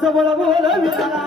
सबळ बोलविला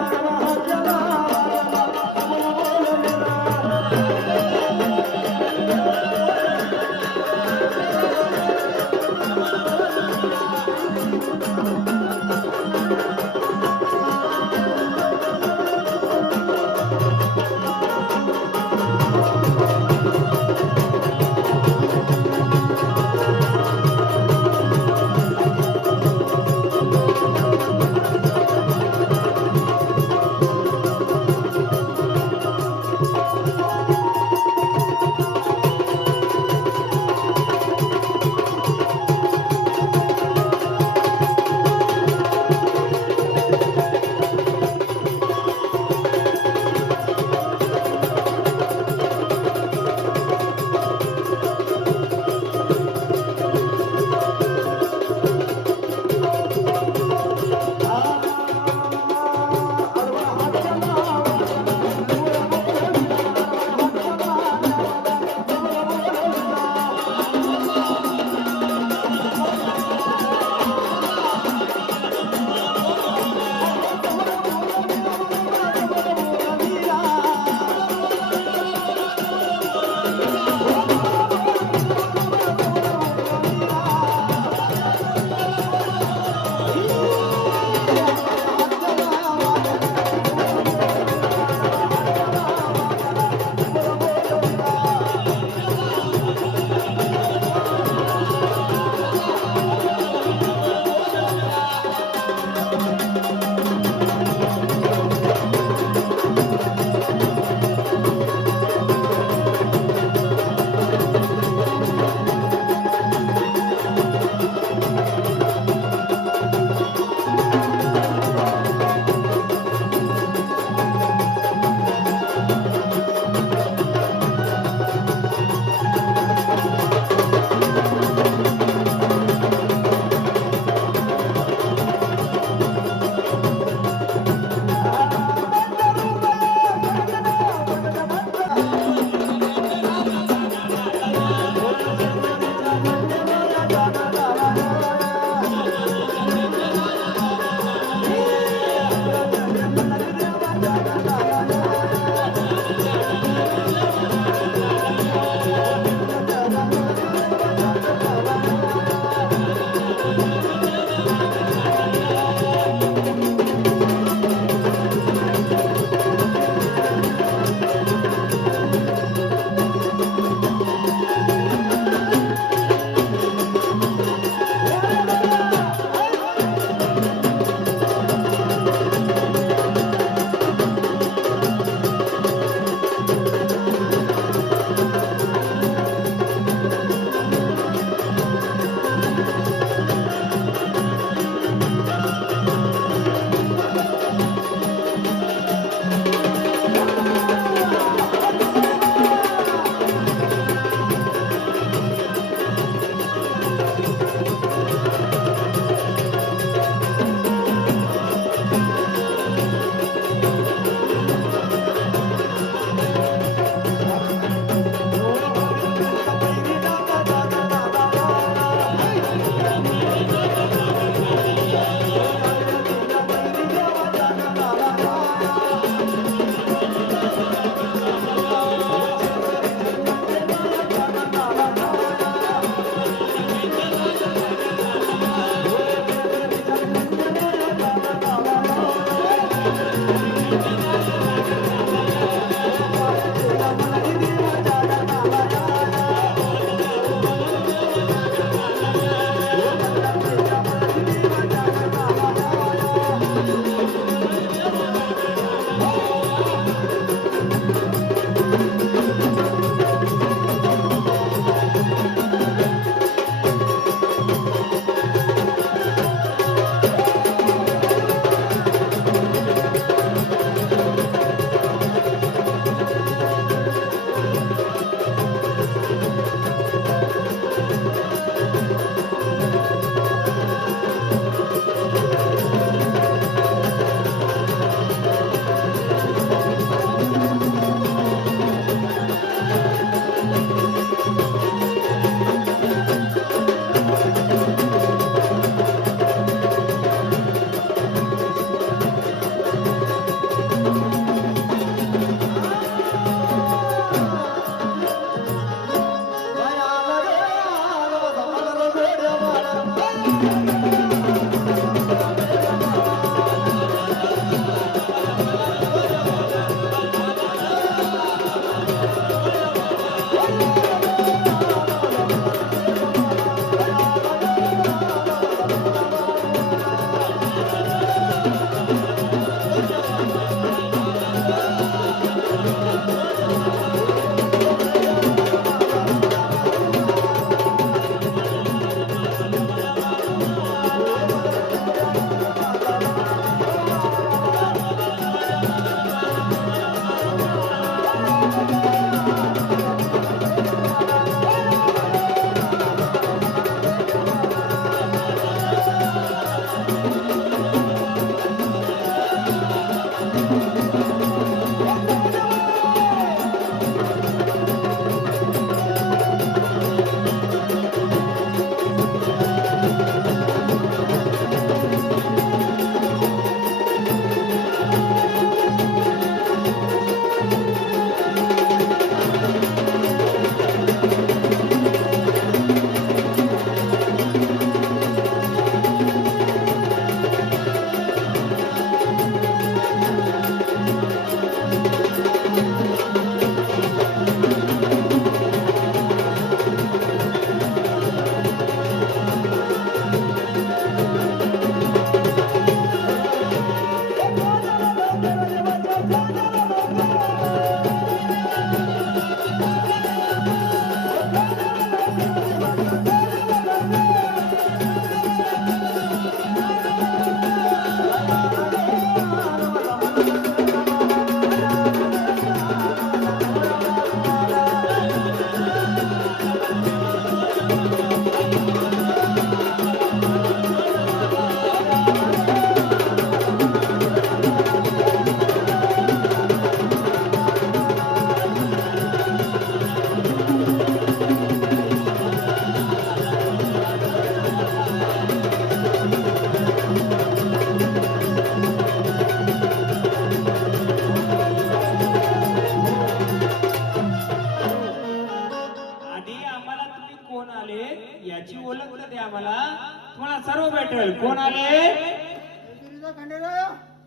भेटेल. कोण आले?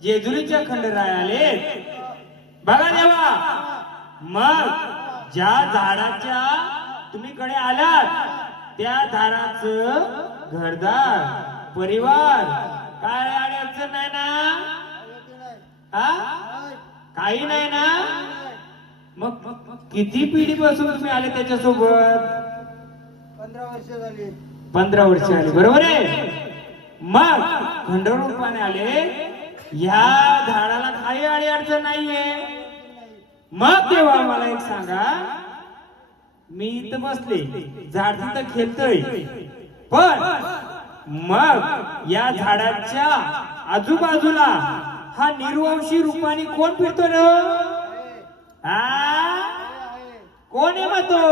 जेजुरीच्या खंडेराय आले. बघा देवा, मग ज्या झाडाच्या तुम्ही कडे आलात त्या झाडाचं घरदार परिवार काय अडचण नाही ना? हा, काही नाही ना? मग किती पिढीपासून तुम्ही आले त्याच्यासोबत? 15 वर्ष झाली. 15 वर्ष आली, बरोबर आहे. मग खंडरूपाने आले. ह्या झाडाला काही अडी अडचण नाहीये. मग तेव्हा मला एक सांगा, मी इथं बसले, झाड तिथं खेळतोय, पण मग या झाडाच्या आजूबाजूला हा निर्वंशी रूपाने कोण फिरतो ना? कोण आहे मग तो?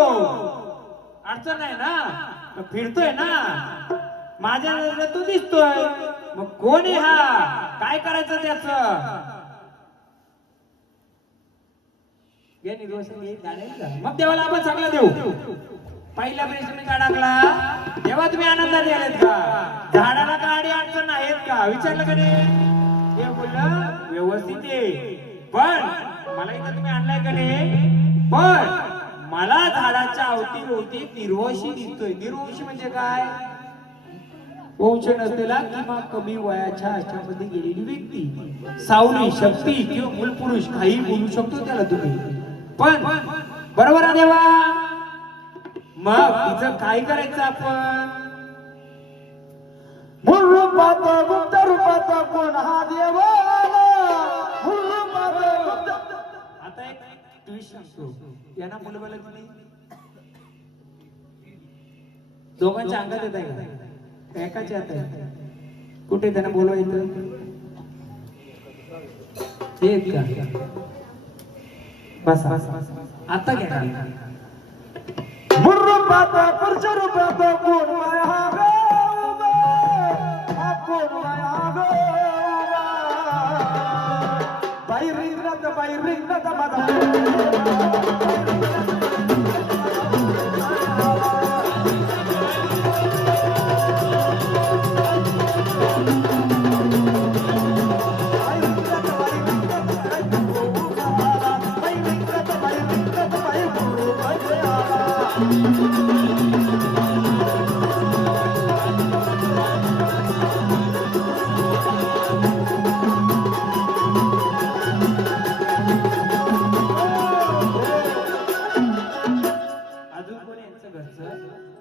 अडचण आहे ना? फिरतोय ना? माझ्या नजरेत तो दिसतोय. मग कोण आहे हा? काय करायचं त्याच? मग देवाला आपण चांगला देऊ. पहिला प्रश्न मी का टाकला? तेव्हा तुम्ही आनंदात आलेत का? झाडाला गाडी अडचण आहेत का? विचारलं का नाही? ते बोललं व्यवस्थित आहे, पण मला इथं तुम्ही आणलाय का नाही? पण मला झाडाच्या अवतीभोवती निर्वंशी दिसतोय. निर्वंशी म्हणजे काय? वंश नसलेला किंवा कमी वयाच्या ह्याच्यामध्ये गेलेली व्यक्ती, सावली शक्ती किंवा मूलपुरुष काही बोलू शकतो त्याला तुम्ही. पण बरोबर आहे देवा. मग तिचं काय करायचं आपण? मूळ रूपात गुप्त रूपात कोण हा देवा? मूळ रूपात गुप्त. आता एक ट्विस्ट सांगतो. यांना मुलं बोलत नाही, दोघांच्या अंगात येत आहे का? एकाच्या हात आहे. कुठे त्यांना बोलवायचं? हे का? बस आता घ्या. मूळ रूपात पुरुष रूपात कोण हा गौबा? हा कोण हा गौबा? बाई रिंगणात माझा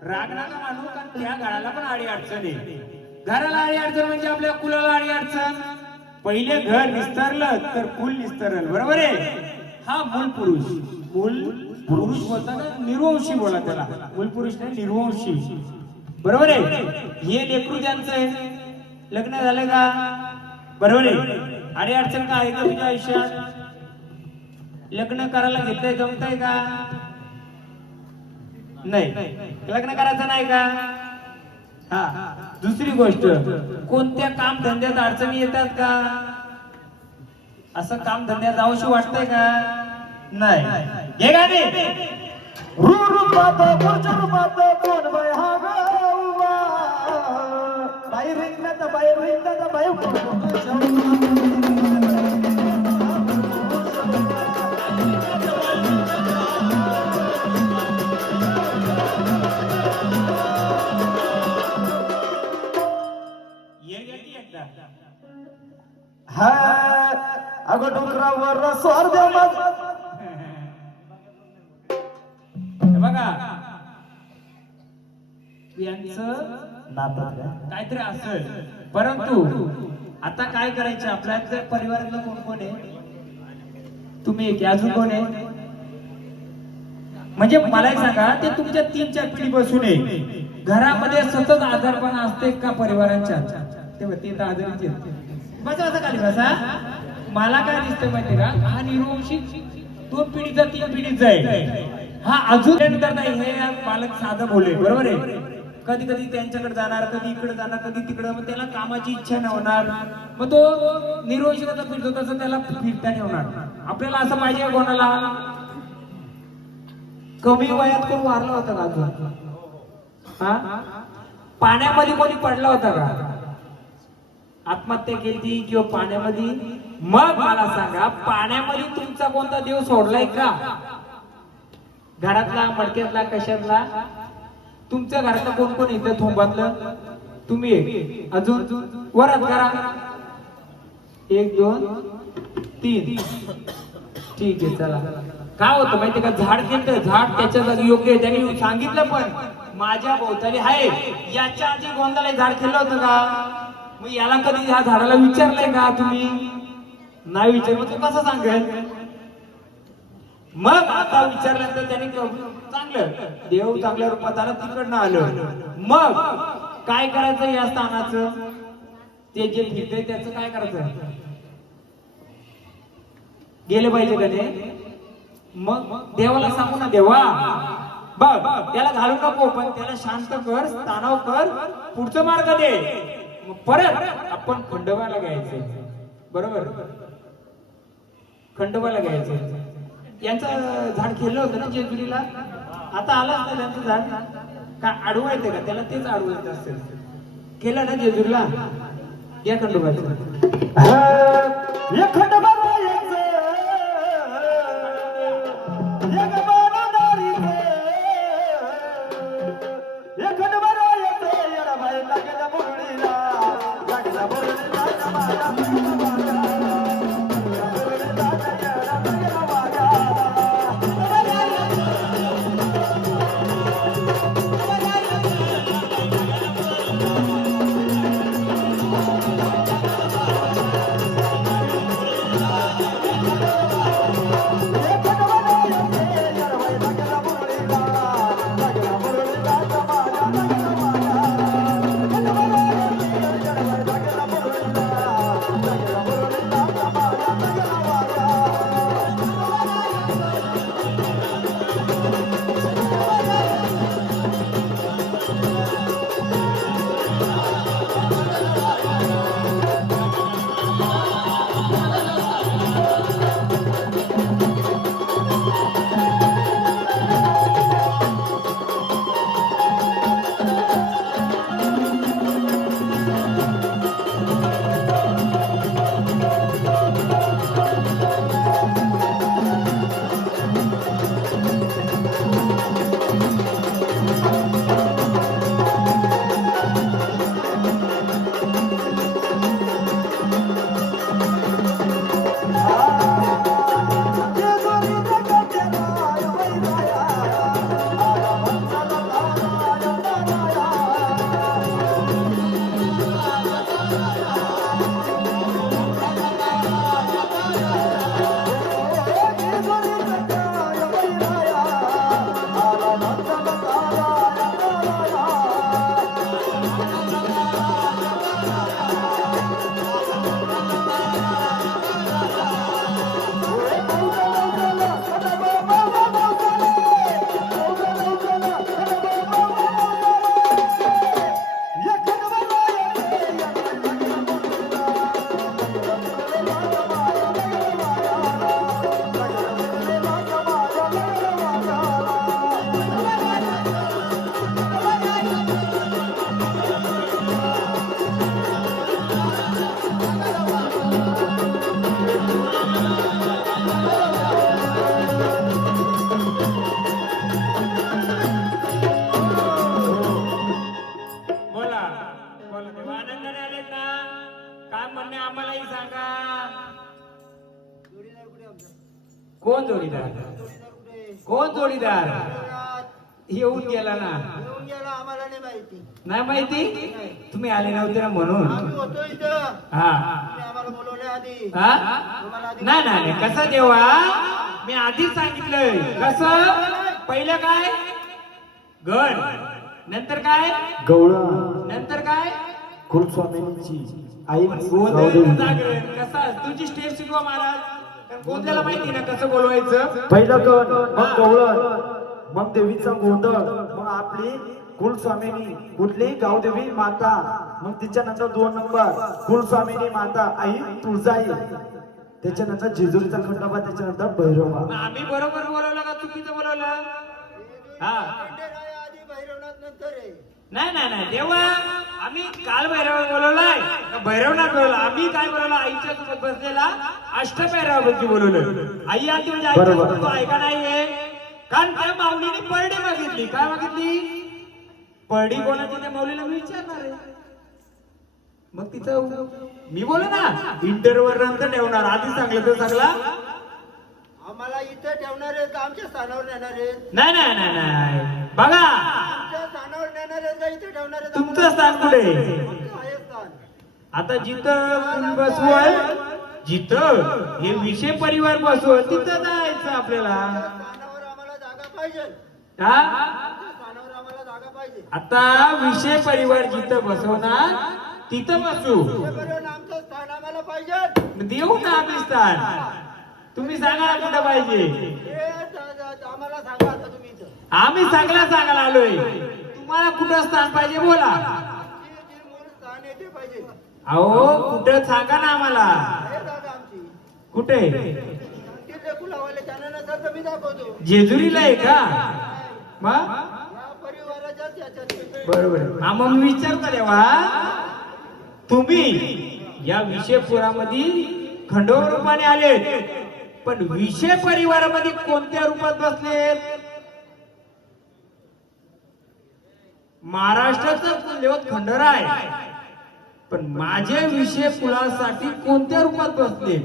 राग नका मानू, कारण त्या घराला पण आडी अडचण आहे. घराला आडी अडचण म्हणजे आपल्या कुलाला आडी अडचण. पहिले घर निस्तरलं तर कुल निस्तरल, बरोबर आहे. हा मूल पुरुष, मूल पुरुष बोलता ना, निर्वंशी बोला त्याला. मूल पुरुष नाही, निर्वंशी, बरोबर आहे. हे लेकरू ज्यांचं आहे, लग्न झालं का? बरोबर आहे. आडी अडचण काय आहे का तुझ्या आयुष्यात? लग्न करायला घेतलंय, जमतंय का? नाही, लग्न करायचं नाही का? हा. दुसरी गोष्ट, कोणत्या काम धंद्यात अडचणी येतात का? असं काम धंद्यात जाऊशी वाटतंय का? नाही. हे गाणे रूपात पुरुष रूपात कोण बाय हा गौबा? बाई रिंगणात बाई हा. अगं डोंगरावर स्वार देव बघा, यांचं काहीतरी असेल. परंतु आता काय करायचं? आपल्या परिवारातलं कोण कोण आहे? तुम्ही एक, अजून कोण आहे? म्हणजे मला एक सांगा, ते तुमच्या 3-4 पिढी बसून आहे. घरामध्ये सतत आजारपणा असते का परिवारांच्या? तेव्हा ते तर आजारीच आहेत. बसा बसा खाली बसा. मला काय दिसतं माहिती का? हा निर्वंशी 2 पिढीचा 3 पिढीचा आहे. हा अजून नाही. हे मालक साधं बोले, बरोबर आहे. कधी कधी त्यांच्याकडे जाणार, कधी इकडे जाणार, कधी तिकडे. मग त्याला कामाची इच्छा नाही होणार. मग तो निर्वंशी कसा फिरतो तसं त्याला फिरता नाही होणार. आपल्याला असं पाहिजे कोणाला? कमी वयात कोण वारला होता का अजून? हा, पाण्यामध्ये कोणी पडला होता का? आत्महत्या केली किंवा पाण्यामध्ये? मग मला सांगा, पाण्यामध्ये तुमचा कोणता देव सोडलाय का? घरातला, मडक्यातला, कशातला? तुमच्या घरातला कोण कोण इथं थोंबातलं? तुम्ही. अजून वरात करा. 1 2 3. ठीक आहे, चला. काय होतं माहिती का, झाड केलं, झाड त्याच्या जागी योग्य आहे. त्यांनी सांगितलं पण माझ्या भोवताली आहे. याच्या आधी गोंदाला झाड केलं होतं का? मग याला कधी ह्या झाडाला विचारलंय का तुम्ही? नाही विचारलं, तू कसं सांगेल? मग आता विचारल्यानंतर त्याने चांगलं, देव चांगल्या रूपात आला, तिकडनं आलं. मग काय करायचं या स्थानाचं? ते जे फिरतंय त्याचं काय करायचं? गेलं पाहिजे का ते? मग देवाला सांगू ना, देवा बघ त्याला घालू नको, पण त्याला शांत कर, स्थानाव कर, पुढचं मार्ग दे. मग परत आपण खंडोबाला घ्यायचं. बरोबर, खंडोबाला घ्यायचं. यांचं झाड केलं होतं ना जेजुरीला, आता आलं असतं त्यांचं झाड. का आडवं येते का त्याला? तेच आडवं येत असेल. केलं ना जेजुरीला, या खंडोबाचं. कोण जोडीदार? कोण जोडीदार? येऊन गेला ना. आम्हाला नाही माहिती. नाही माहिती? तुम्ही आले नव्हते ना म्हणून. होतो इथं. हा, आम्हाला बोलवले आधी. नाही नाही, कसं देवा, मी आधीच सांगितलंय. कसं? पहिलं काय? गण, नंतर काय? गवळा, नंतर काय? कुलस्वामींची आई गोंधळ जागरण. कसा? तुझी स्टेप शिकवा महाराज. गोंधळाला माहिती ना कसं बोलवायचं? पहिलं गण, मग गवळण, मग देवीचा गोंधळ, मग आपली कुलस्वामिनी कुठली? गावदेवी माता. मग तिच्यानंतर 2 नंबर कुलस्वामिनी माता आई तुळजाई. त्याच्यानंतर जेजुरीचा खंडोबा, त्याच्यानंतर भैरवबा. आम्ही बरोबर बोलवलं का चुकीचं बोलवलं? हा, नाही नाही नाही देवा, आम्ही काल भैरव बोलवलाय का भैरवनाथ बोलवला? आम्ही काय बोलवलं? आईच्या सोबत बसलेला अष्टभैरवाबद्दल बोलवलं. आई आली म्हणजे आईच्या बरोबर. सोबत तो ऐका नाहीये. कारण त्या माऊलीने परडी मागितली. काय मागितली? परडी कोणाची? त्या माऊलीला मी विचारणार आहे. मग तिचं मी बोलू ना इंटरव्हर नंतर ठेवणार, आधी सांगलं तर चांगला. आम्हाला इथे ठेवणार आहेत का आमच्या स्थानावर नेणार आहेत? नाही नाही नाही नाही बघा, आमच्या स्थानावर नेणार आहेत का इथे ठेवणार आहेत? तुमचं स्थान कुठे? आमचं आहे स्थान. आता जिथं कोण बसवय, जिथं हे विषय परिवार बसवय तिथं जायचं आपल्याला. स्थानावर आम्हाला जागा पाहिजे. हा? आमच्या स्थानावर आम्हाला जागा पाहिजे. आता विषय परिवार जिथं बसवणार तिथं बसू. हे बरोबर आमचं स्थान आम्हाला पाहिजे. देऊ ना आम्ही स्थान. तुम्ही सांगा कुठं पाहिजे. आम्हाला सांगा आता तुम्ही इथं. आम्ही सांगायला आलोय. तुम्हाला कुठं स्थान पाहिजे बोला. जे मूळ स्थान आहे ते पाहिजे. अहो कुठं सांगा ना आम्हाला. हे जागा आमची. कुठे? तिथे कुलावाले त्यांना नसेल तर मी दाखवतो. जेजुरीला आहे का? मग या परिवाराच्याच याच्यात आहे. बरोबर. हा मग मी विचारतो देवा, तुम्ही या विषयपुरामध्ये खंडोबा रूपाने आले, पण विषय परिवारामध्ये कोणत्या रूपात बसलेत? महाराष्ट्राचा कुलदेवत खंडोराय, पण माझे विषय कुलासाठी कोणत्या रूपात बसले?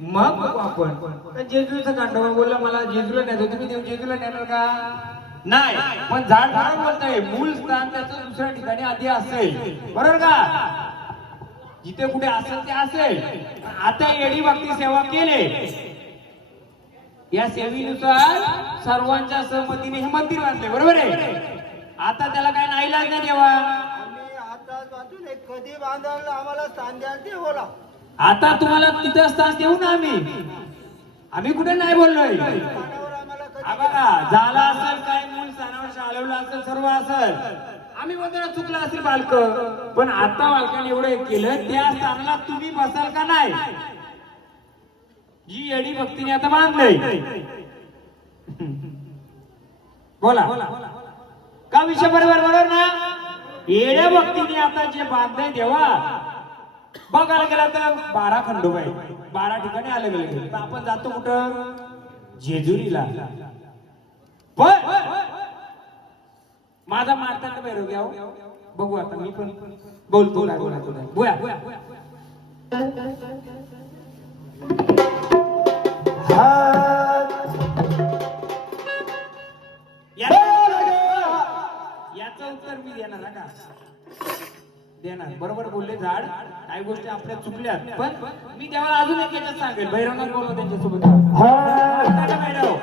मग बघू आपण. जेजुरीचा खंडोबा बोलला मला जेजूला नेतो, तुम्ही जेजूला नेणार का? नाही, पण झाड झाड बोलताय मूळ स्थान त्याचं दुसऱ्या ठिकाणी आधी असेल, बरोबर का? जिथे कुठे असेल ते असेल. आता येडी भक्ती सेवा केले, या सेवेनुसार सर्वांच्या सहमतीने हे मंदिर बांधले, बरोबर आहे? आता त्याला काय नाही लागणार देवा. आम्ही आता बांधून एक कधी बांधायला आम्हाला स्थान द्याल ते बोला. आता तुम्हाला तिथं स्थान देऊ ना आम्ही कुठे नाही बोललोय. स्थानावर आम्हाला हा कधी बघा, झाला असेल काय मूळ स्थानावर शाळवलं असेल, सर्व असेल. आम्ही बोलतो चुकलं असेल बालक, पण आता बालकाने एवढं एक केलं, त्या स्थानाला तुम्ही बसाल का नाही? जी येडी भक्तीने आता बांधलंय, बोला का विषय बरोबर बरोबर ना? येड्या भक्तीने आता जे बांधलंय देवा, बघायला गेला तर 12 खंडोबा आहे, 12 ठिकाणी अलग अलग. तर आपण जातो कुठं? जेजुरीला. पण माझा मारताना भैरव घ्या, बघू आता मी पण बोलतो काय बोलायचं नाही. बोया याचं उत्तर मी देणार का? देणार. बरोबर बोलले झाड, काही गोष्टी आपल्या चुकल्या, पण मी तेव्हा अजून एक याच्यात सांगेल. भैरवनाथ बोलतो त्यांच्यासोबत. भैरव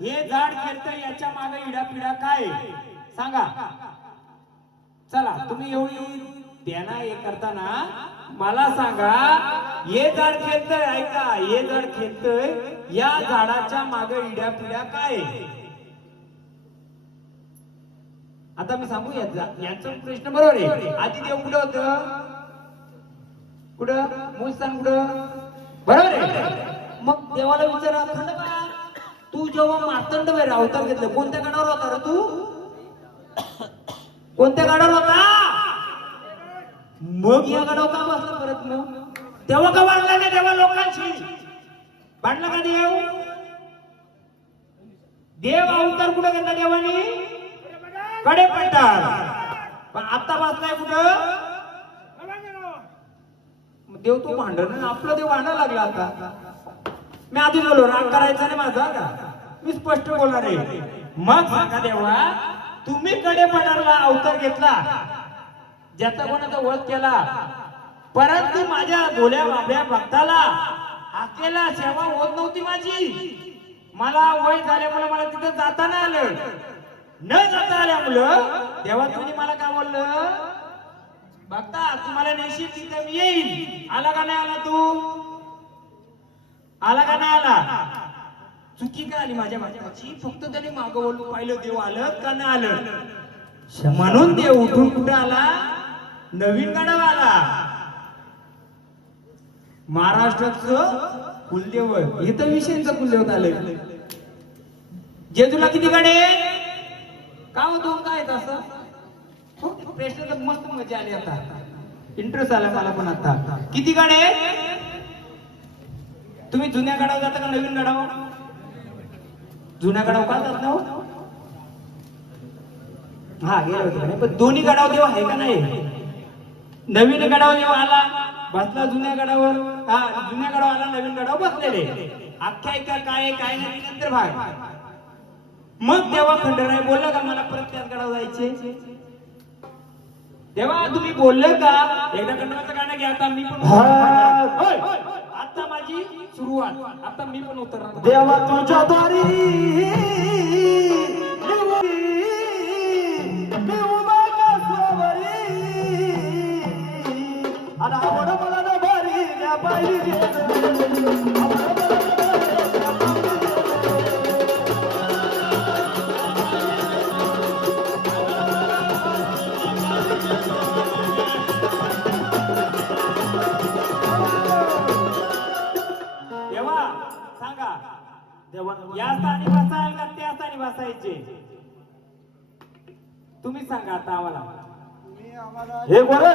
हे झाड खेळतंय, याच्या मागे इडा पिढा काय सांगा. चला तुम्ही एवढी त्यांना हे करताना मला सांगा, हे झाड खेळतंय, ऐका, हे झाड खेळतंय, या झाडाच्या मागे इड्या पिढ्या काय? आता मी सांगू यांचा प्रश्न बरोबर आहे. आधी देव कुठं होतं? कुठं? मूळ स्थान कुठं? बरोबर आहे. मग देवाला विचारा, खंडोबा तू जेव्हा मार्तंड वैर अवतार घेतलं, कोणत्या गडावर होता रे तू? कोणत्या गडावर होता? मग या गडावर का बसला परत? मग तेव्हा का वाढला नाही तेव्हा लोकांशी? भांडला का देव? देव अवतार कुठं घेतला देवानी? कडे पट्टार. पण आता बसलाय कुठं? देव तो भांडण, आपलं देव भांडायला लागला आता. मी आधी बोललो राग करायचा नाही माझा का, मी स्पष्ट बोलणार आहे. मग सांगा देवा, तुम्ही कडे पठारला अवतार घेतला, ज्याचा कोणाचा वध केला, परंतु माझ्या भोल्या बाब्या भक्ताला हाकेला सेवा होत नव्हती माझी. मला वय झाल्यामुळे मला तिथं जाता नाही आलं. न जाता आल्यामुळं तेव्हा तुम्ही मला काय बोललं, बघता तुम्हाला नेशील तिथं मी येईल. आला का नाही आला तू? आला का नाही आला? चुकी काय आली माझ्या माझ्याची? फक्त त्याने मागं बोलून पाहिलं देव आलं का नाही आलं. म्हणून देव उठून कुठं आला? नवीन गडाव आला. महाराष्ट्राचं कुलदेव इथं विषयांचं कुलदेवत आलं. जेजूला किती गाडे का हो? दोन काय आहेत असं? हो, प्रश्नात मस्त मजा आली. आता इंटरेस्ट आला मला पण. आता किती गाडे? तुम्ही जुन्या गडावर जाता का नवीन गडावर? जुन्या गडावर का जात ना? हा गेले होते का? पण दोन्ही गडावर देव आहे का नाही? नवीन गडावर देव आला बसला जुन्या गडावर, हा जुन्या गडावर आला नवीन गडावर बसलेले. आख्यायिका काय काय नाही नंतर भाग. मग तेव्हा खंडराय बोलला का मला परत त्याच गडावर जायचे? तेव्हा तुम्ही बोलले का एकदा खंडोबाचं गाणं घ्या. आता मी पण आता माझी सुरुवात. आता मी पण उतरणार. देवा तुझ्या द्वारी आणि आवड मला ना भारी त्या पायरी सांगा देवा या स्थानी बसाल का त्या स्थानी बसायचे? तुम्ही सांगा आता आम्हाला. तुम्ही आम्हाला हे बोला.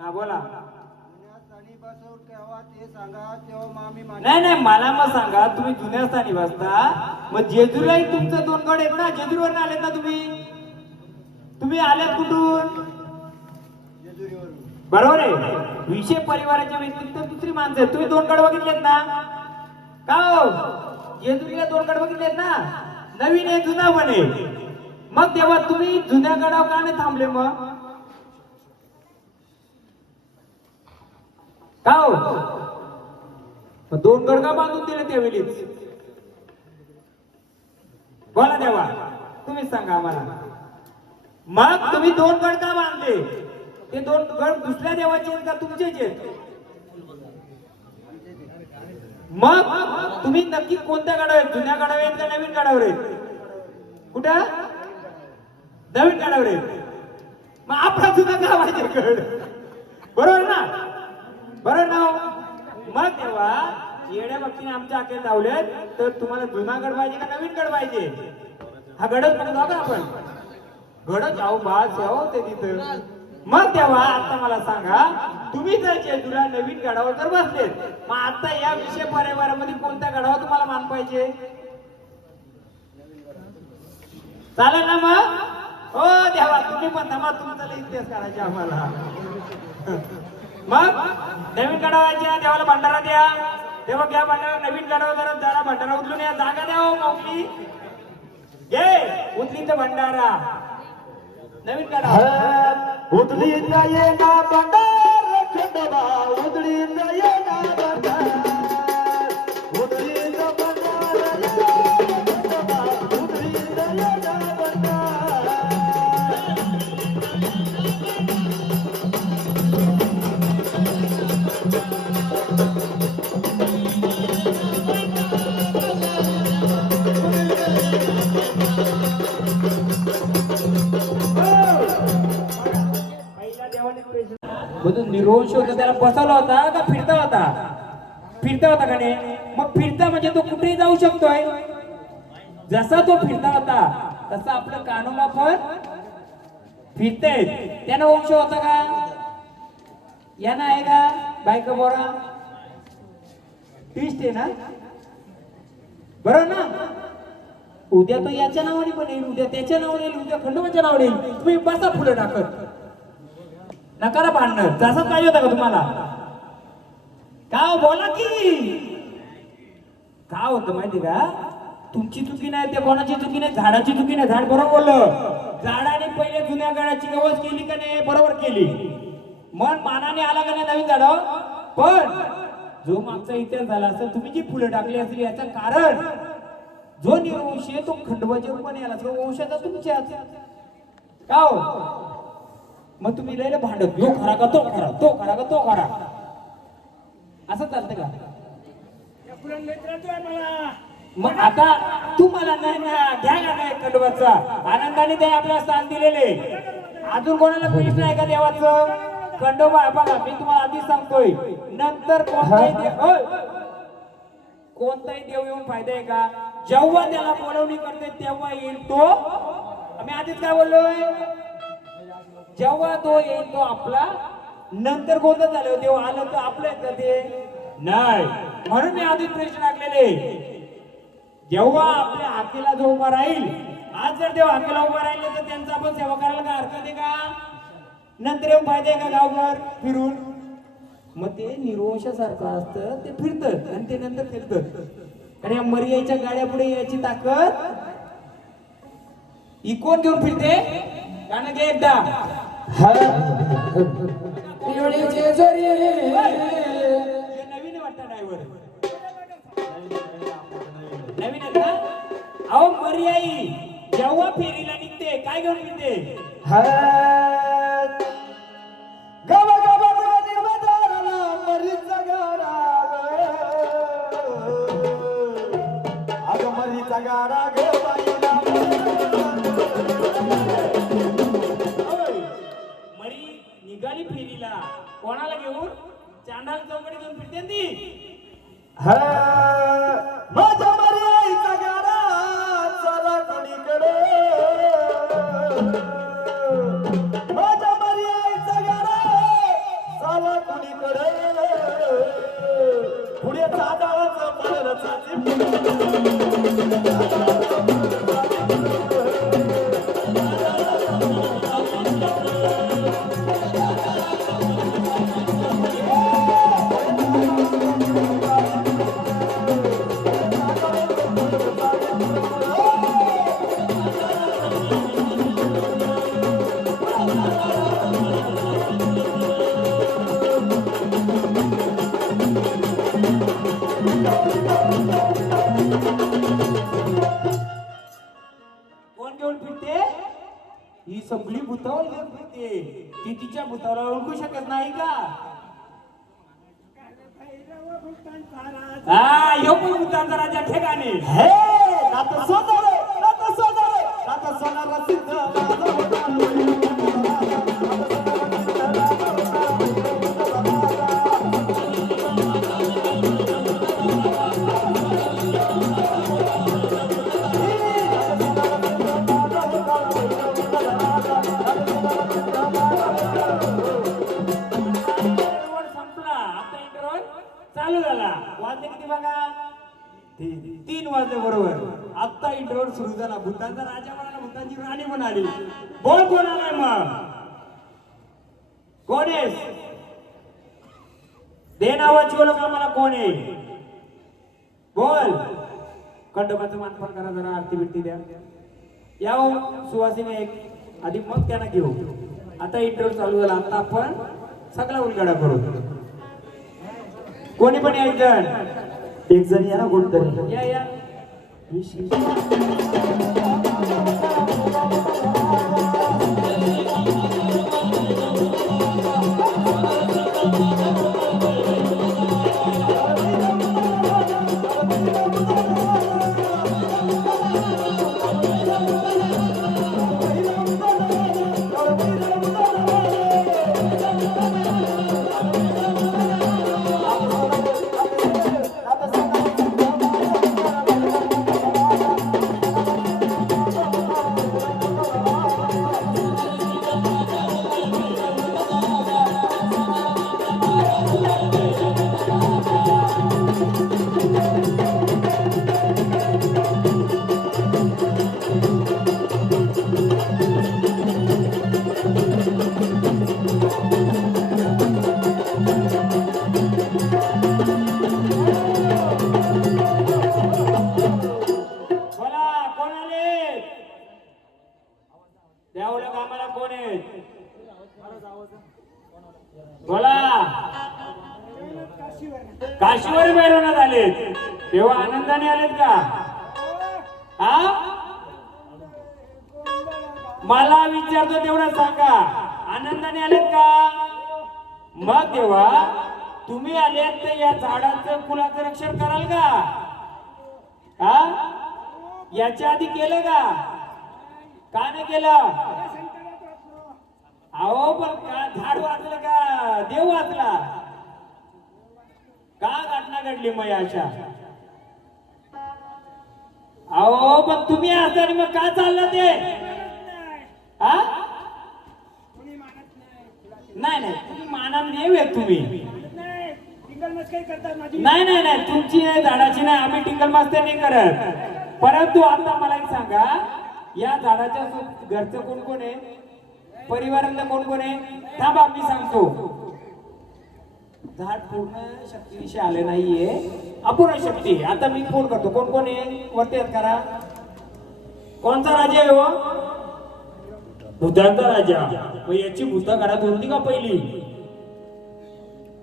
हा बोला. जुन्या स्थानी बसवून केव्हा ते सांगा, तेव्हा मग आम्ही नाही नाही मला मग सांगा, तुम्ही जुन्या स्थानी बसता मग जेजूलाही तुमचं दोन गड आहेत ना? जेजूरवरून आलेत ना तुम्ही? तुम्ही आल्यात कुठून? जेजुरीवरून. बरोबर आहे. विषय परिवाराच्या व्यतिरिक्त दुसरी माणसं आहेत. तुम्ही दोन गड बघितलेत ना? का हो? जेजुरीला दोन गड बघितलेत ना? नवीन आहे जुना पण आहे. मग तेव्हा तुम्ही जुन्या गडावर का नाही थांबले मग? का हो? मग दोन गड का बांधून दिले त्यावेळीच? बोला देवा, तुम्हीच सांगा आम्हाला. मग तुम्ही दोन गड का बांधले? ते दोन गड दुसऱ्या देवाचे आहेत का तुमचेच आहेत? मग तुम्ही नक्की कोणत्या गडावर आहेत? जुन्या गडावर आहेत का नवीन गडावर आहेत? कुठं? नवीन गडावर आहेत. मग आपला जुना गाव आहे गड. बरोबर ना? बरोबर ना? मग तेव्हा येड्या भक्तीने आमच्या आखेत लावलेत तर तुम्हाला जुना गड पाहिजे का नवीन गड पाहिजे? हा गडच म्हणतो का आपण? गडच आहो बास आहो ते तिथं. मग तेव्हा आता मला सांगा, तुम्ही जर जेजुरीला नवीन गडावर जर बसलेत, मग आता या विषय परिवारामध्ये कोणत्या गडावर तुम्हाला मान पाहिजे? चालेल ना मग? हो देवा, तुम्ही पण थांबा, तुमचा इतिहास काढायचा आम्हाला. मग नवीन गडावर यायचे, देवाला भंडारा द्या. तेव्हा घ्या भंडारा. नवीन गडावर जरा भंडारा उचलून या. जागा द्या हो माऊली. घे उचलीचा भंडारा. नवीन गडावर उदळी ये ना भंडार खंडोबा, उदळी ये ना भंडार, उदळी भंडार खंडोबा, उदळी ये ना भंडार. निरोष होता, त्याला बसवला होता का फिरता होता? फिरता होता का नाही? मग फिरता म्हणजे तो कुठेही जाऊ शकतोय. जसा तो फिरता होता तसा आपलं कानोबा पण फिरते. त्यानं वंश होता का? यानं आहे का? बायका बोरा ट्विस्ट आहे ना? बरोबर ना? उद्या तो याच्या नावाने पण येईल, उद्या त्याच्या नावाने येईल, उद्या खंडोबाच्या नावाने येईल. तुम्ही बसा फुलं टाकत. नकारा भांडणं. तसंच पाहिजे होता का तुम्हाला? का बोला की का होतं माहिती का? तुमची चुकी नाही, ते कोणाची चुकी नाही, झाडाची चुकी नाही. झाड बरोबर बोललं. झाडाने पहिले जुन्या गडाची गवस केली का नाही? बरोबर केली. मन मानाने आला का नाही नवीन झाडावर? पण जो मागचा इतिहास झाला असेल, तुम्ही जी फुलं टाकली असेल याचं कारण जो निर्वंशी आहे तो खंडोबाच्या रूपाने आला, तो वंशाचा तुमच्याच का हो? मग तुम्ही लय भांडत, यो खरा का तो खरा, तो खरा का तो खरा, असं चालतं का? मग आता तुम्हाला नाही ना, घ्या का नाही खंडोबाचा आनंदाने ते आपल्याला स्थान दिलेले. अजून कोणाला प्रश्न आहे का देवाचं? खंडोबा आहे बघा, मी तुम्हाला आधीच सांगतोय, नंतर कोणताही देव येऊन फायदा आहे का? जेव्हा त्याला बोलवणी करते तेव्हा येईल तो. आम्ही आधीच काय बोललोय? जेव्हा तो येईल तो आपला. नंतर कोणतं झालं देव आलं तर आपलं येतं ते नाही. म्हणून मी आधीच प्रश्न टाकलेले, जेव्हा आपल्या हाकेला जो उभा राहील, आज जर देव हाकेला उभा राहिले तर त्यांचा आपण सेवा करायला काय हरकत आहे का? नंतर येऊन फायदा आहे का गावभर फिरून? मग ते निर्वंशासारखं असतं, ते फिरतं आणि ते नंतर फिरतं. आणि या मर्याच्या गाड्या पुढे यायची ताकद ही कोण घेऊन फिरते? गाणं घे एकदा. नवीन वाटतं ड्रायव्हर, नवीन आहेत ना? अहो मर्याई जेव्हा फेरीला निघते काय घेऊन फिरते? मरी निघाली फेरीला कोणाला घेऊन? चांडाल चौकडी घेऊन फिरते ती. माझ्या मर्याईचा गाडा चला कोणीकडे, माझ्या मर्याईचा गाडा चला कोणीकडे, पुढे चांदाळाचं कोण घेऊन फिरते? ही सगळी भूतावळ घेऊन फिरते. ती तिच्या भूतावला ओळखू शकत नाही का? हा ह्यो पण भूतांचा राजा ठेकाणे. हे नातं सोनार, नातं सोनार, नातं सोनार सिद्ध माझा होता. संपला, आता इंटरव्हल चालू झाला. वाजले किती बघा? 3 वाजले बरोबर. आता इंटरव्हल सुरू झाला. भूतांचा राजा म्हणाला, भूतांची राणी म्हणाली. बोल कोण आलाय मग? कोण आहेस? दे नावाची ओळख आम्हाला, कोण आहे? बोल. खंडोबाचं मानपान करा जरा, आरती बिरती द्या. या सुवासिनी एक आधी, मग त्यांना घेऊ. आता इंटरव्ह्यू चालू झाला. आता आपण सगळा उलगडा करू. कोणी पण एक जण, एक जण या ना कोणतरी. या या. त्यावेळेला कामाला कोण आहे? बोला. काशीवर मिरवण्यात आलेत तेव्हा आनंदाने आलेत का? हा मला विचारतो तेवढं सांगा, आनंदाने आलेत का? मग तेव्हा तुम्ही आलेत तर या झाडाचं फुलाचं रक्षण कराल का? हा याच्या आधी केलं का? का नाही केलं? अहो पण का झाड वाचलं का देव वाचला? का घटना घडली मग अशा? अहो पण तुम्ही असताना मग का चाललं ते? हा नाही नाही तुम्ही मानान देव आहे तुम्ही. नाही नाही नाही तुमची नाही झाडाची नाही, आम्ही टिंगल मास्तर नाही करत. परंतु आता मला एक सांगा, या झाडाच्या घरचं कोण कोण आहे? परिवारातलं कोण कोण आहे? थांबा मी सांगतो. झाड पूर्ण शक्तीविषयी आले नाहीये, अपूर्ण शक्ती. आता मी फोन करतो, कोण कोण आहे वरती हात करा. कोणचा राजा आहे हो? भूतांचा राजा. मग याची भूत घरात होती का पहिली?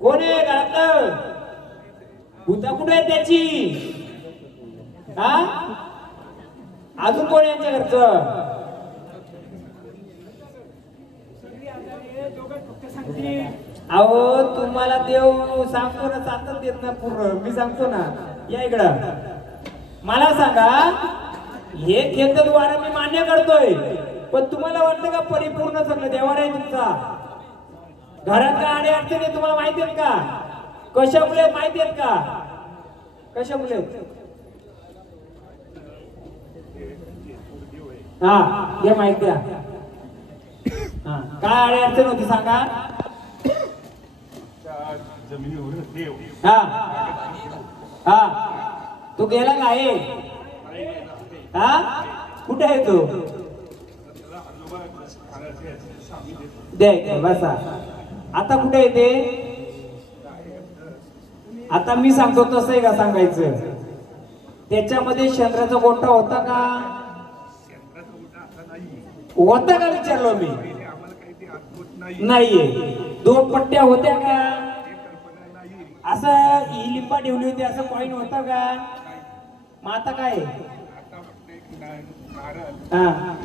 कोण आहे घरातलं? भूता कुठे आहे त्याची? हा अजून कोण यांच्या घरचं? अहो तुम्हाला देव सांगतो ना, सांगतात देत ना पूर्ण. मी सांगतो ना, या इकडं. मला सांगा, हे खेळत द्वारा मी मान्य करतोय, पण तुम्हाला वाटतं का परिपूर्ण सगळं देवार आहे तुमचा? घरात काय अडे अडचणी तुम्हाला माहिती आहेत का? कशामुळे माहिती आहेत का? कशामुळे? हा हे माहिती आहे. हा काय अडे अडचण होती सांगा? हा हा तू गेला का आहे? हा कुठे आहे तू? दे बसा. आता कुठे येते? आता मी सांगतो तसं आहे का सांगायचं? त्याच्यामध्ये चंद्राचा गोटा होता का? होता का विचारलो मी? नाहीये. दोन पट्ट्या होत्या का? असं ही लिंबा ठेवली होती असं कॉईन होता का? मग आता काय? हा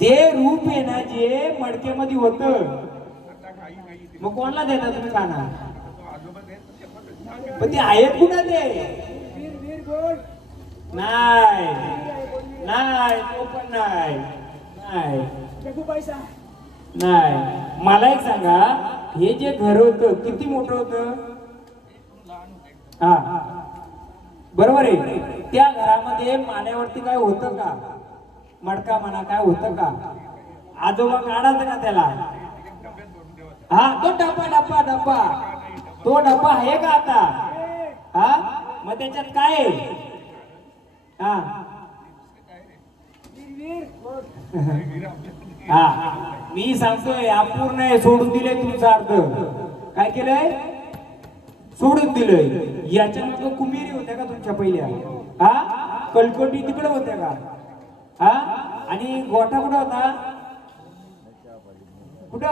ते रूप आहे ना जे मडक्यामध्ये होत, मग कोणाला देता तुम्ही काना? पण ते आहेत कुठं ते? नाही नाही तो पण नाही नाही. मला एक सांगा, हे जे घर होतं किती मोठं होतं? हा बरोबर आहे. त्या घरामध्ये माण्यावरती काय होतं का? मडका म्हणा काय होतं का? आजोबा काढायचं का त्याला? हा तो डब्बा डब्बा डब्बा तो डब्बा आहे का आता? हा मग त्याच्यात काय आहे? हा हा मी सांगतोय अपूर्ण आहे, सोडून दिले तुमचा अर्थ. काय केलंय? सोडून दिलंय. याच्या मागे कुमेरी होत्या का तुमच्या पहिल्या? हा कलकोटी तिकडे होत्या का? हा आणि गोठा कुठं होता? कुठं?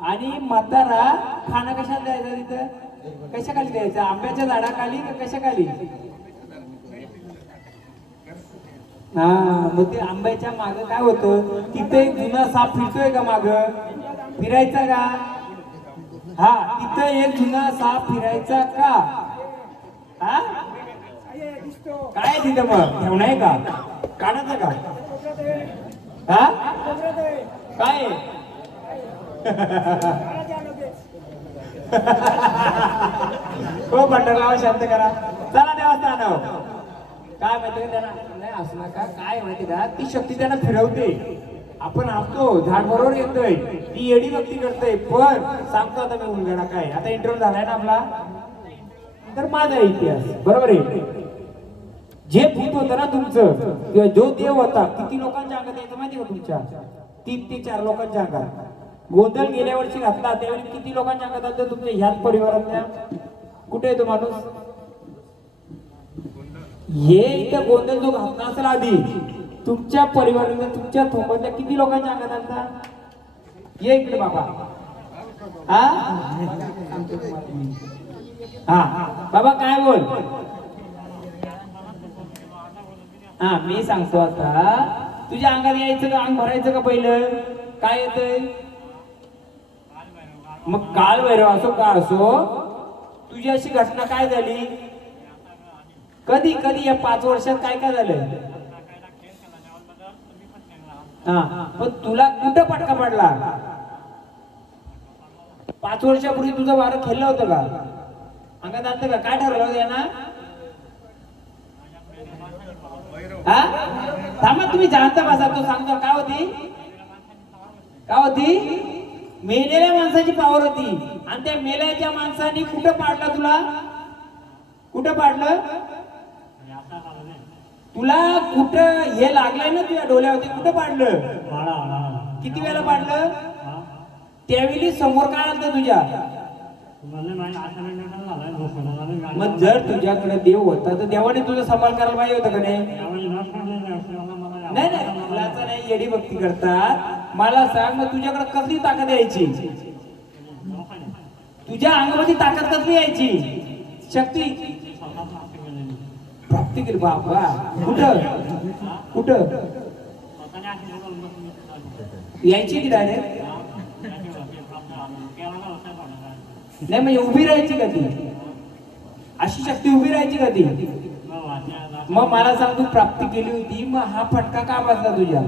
आणि म्हातारा खाना कशाला द्यायचा तिथं? कशा खाली द्यायचा? आंब्याच्या झाडाखाली का कशा खाली? हा मग ते आंब्याच्या माग काय होतं? तिथे एक जुना साप फिरतोय का? माग फिरायचा का? हा तिथं एक जुना साप फिरायचा का? हा काय तिथं मग ठेवणं आहे का? काढायचं का? हा काय? हो भंडारगाव शांत करा. चला देवस्थान. काय माहिती का त्यांना? नाही असू नका. काय माहिती का? ती शक्ती त्यांना फिरवते. आपण हसतो, झाड बरोबर येतोय, ती येडी भक्ती करते. पण सांगतो आता मी उलगडा काय. आता इंटरव्ह्यू झालाय ना आपला, तर माझा इतिहास बरोबर आहे. जे भूत होतं ना तुमचं, किंवा जो देव होता, किती लोकांच्या अंगात यायचं माहिती का तुमच्या? 3 ते 4 लोकांच्या अंगात. गोंधळ गेल्या वर्षी घातला त्यावेळी किती लोकांच्या अंगात आलं तुमच्या ह्याच परिवारातल्या? कुठे आहे तो माणूस? हे इथं गोंधळ जो घातला असेल आधी तुमच्या परिवारातल्या, तुमच्या थोपातल्या किती लोकांच्या अंगात आलता? ये इकडे बाबा. हा सांगतो तुम्हाला मी. हा बाबा काय बोल. हा मी सांगतो आता. तुझ्या अंगात यायचं का, अंग भरायचं का पहिलं, काय येतंय. मग काल भैरव असो का असो, तुझी अशी घटना काय झाली, कधी कधी या 5 वर्षात काय काय झालं. हा पण तुला कुठं पटका पडला. 5 वर्षापूर्वी तुझं वारं खेळलं होतं का, अंगात आलं का, काय ठरलं होतं ना. हा थांबा तुम्ही जाणता बसा. तो सांगतो काय होती, काय होती. मेलेल्या माणसाची पावर होती. आणि त्या मेल्याच्या माणसाने कुठं पाडलं तुला, कुठं पाडलं तुला, कुठं हे लागलंय ना तुझ्या डोळ्यावरती, कुठं पाडलं, किती वेळा पाडलं. त्यावेळी समोर काय आलं तुझ्या. मग जर तुझ्याकडे देव होता तर देवाने तुझा सांभाळ करायला पाहिजे होतं का नाही. नाही मुलाचं नाही, येडी भक्ती करतात. मला सांग मग तुझ्याकडे कसली ताकद यायची, तुझ्या अंगामध्ये ताकद कसली यायची, शक्ती प्राप्ती केली. बाबा कुठं कुठं यायची की डायरेक्ट. नाही म्हणजे उभी राहायची का ती, अशी शक्ती उभी राहायची का ती. मग मला सांग तू प्राप्ती केली होती, मग हा फटका का बसला तुझ्या.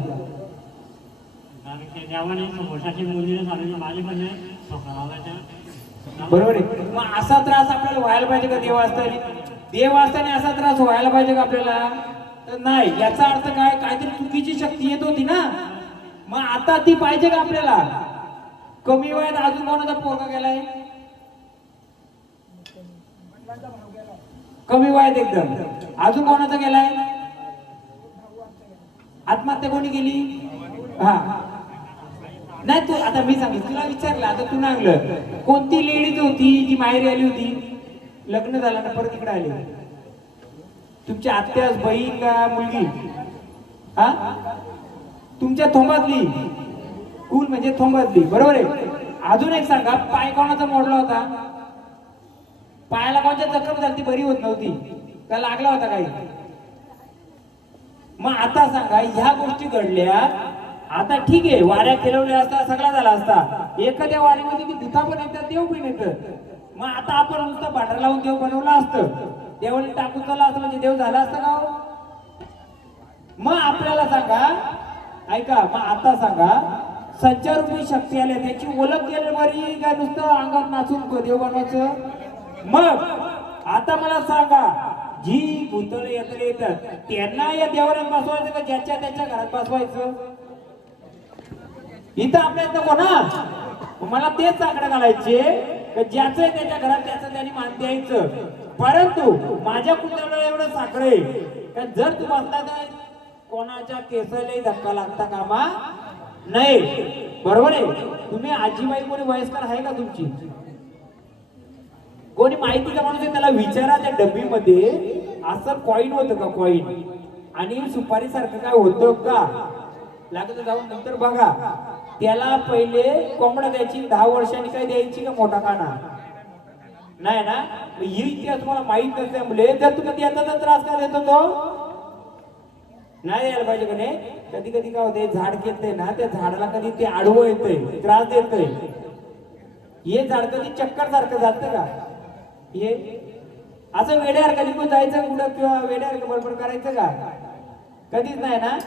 बरोबर आहे. मग असा त्रास आपल्याला व्हायला पाहिजे का देव असताना, देव असताना असा त्रास व्हायला पाहिजे का आपल्याला. तर नाही. याचा अर्थ काय, काहीतरी चुकीची शक्ती येत होती ना. मग आता ती पाहिजे का आपल्याला. कमी वयात अजून कोणाचा पोरगा गेलाय, कमी वयात एकदम, अजून कोणाचा गेलाय. आत्महत्या कोणी केली. हा नाही तू आता मी सांगितलं तुला विचारलं, आता तू नांगलं कोणती लेडीज होती जी माहेरी आली होती, लग्न झालं ना परत इकडे आली. तुमच्या आत्यास बहीण का मुलगी. हा तुमच्या थोंबातली, कूल म्हणजे थोंबातली, बरोबर आहे. अजून एक सांगा, पाय कोणाचा मोडला होता, पायाला कोणत्या जखम झाली, ती बरी होत नव्हती का, लागला होता काही. मग आता सांगा ह्या गोष्टी घडल्या. आता ठीक आहे वाऱ्या फिरवल्या असता सगळा झाला असता, एखाद्या वारीमध्ये ती भूता पण येतात, देव पण येतं. मग आता आपण नुसतं भांडर लावून देव बनवलं असतं, देवाने टाकून चालला असतं म्हणजे देव झाला असतं का. मग आपल्याला सांगा, ऐका मग आता सांगा, संचारूपी शक्ती आल्या त्याची ओळख केली बरी का नुसतं अंगात नाचून देव बनवायचं. मग आता मला सांगा, जी भूतळ येतात त्यांना या देवाऱ्यात बसवायचं का ज्याच्या त्याच्या घरात बसवायचं. इथं आपल्यात नको ना. मला तेच साकडं घालायचे, ज्याचं त्याच्या घरात त्याचं त्यांनी मान द्यायचं. परंतु माझ्या कुटुंबाला एवढं साकडं आहे का जर तू बसला तर कोणाच्या केसालाही धक्का लागता कामा नाही. बरोबर आहे. तुम्ही आजीबाई कोणी वयस्कर आहे का तुमची, कोणी माहितीचा माणूस आहे त्याला विचारा. त्या डब्बीमध्ये असं कॉईन होतं का, कॉईन आणि सुपारी सारखं काय होतं का, लागत जाऊन नंतर बघा. त्याला पहिले कोंबडा द्यायची, 10 वर्षांनी काय द्यायची का मोठा काना नाही ना. ही इतिहास तुम्हाला माहित नसल्यामुळे जर तुम्ही त्याचा त्रास का देतो तो नाही यायला पाहिजे का नाही. कधी कधी काय होते, झाड घेतले ना त्या झाडाला कधी ते आडवं येतंय, त्रास देतंय. हे झाड कधी चक्कर सारखं जातं का, हे असं वेड्यासारखं निघून जायचं कुठं किंवा वेड्यासारखं बडबड करायचं का, कधीच नाही ना.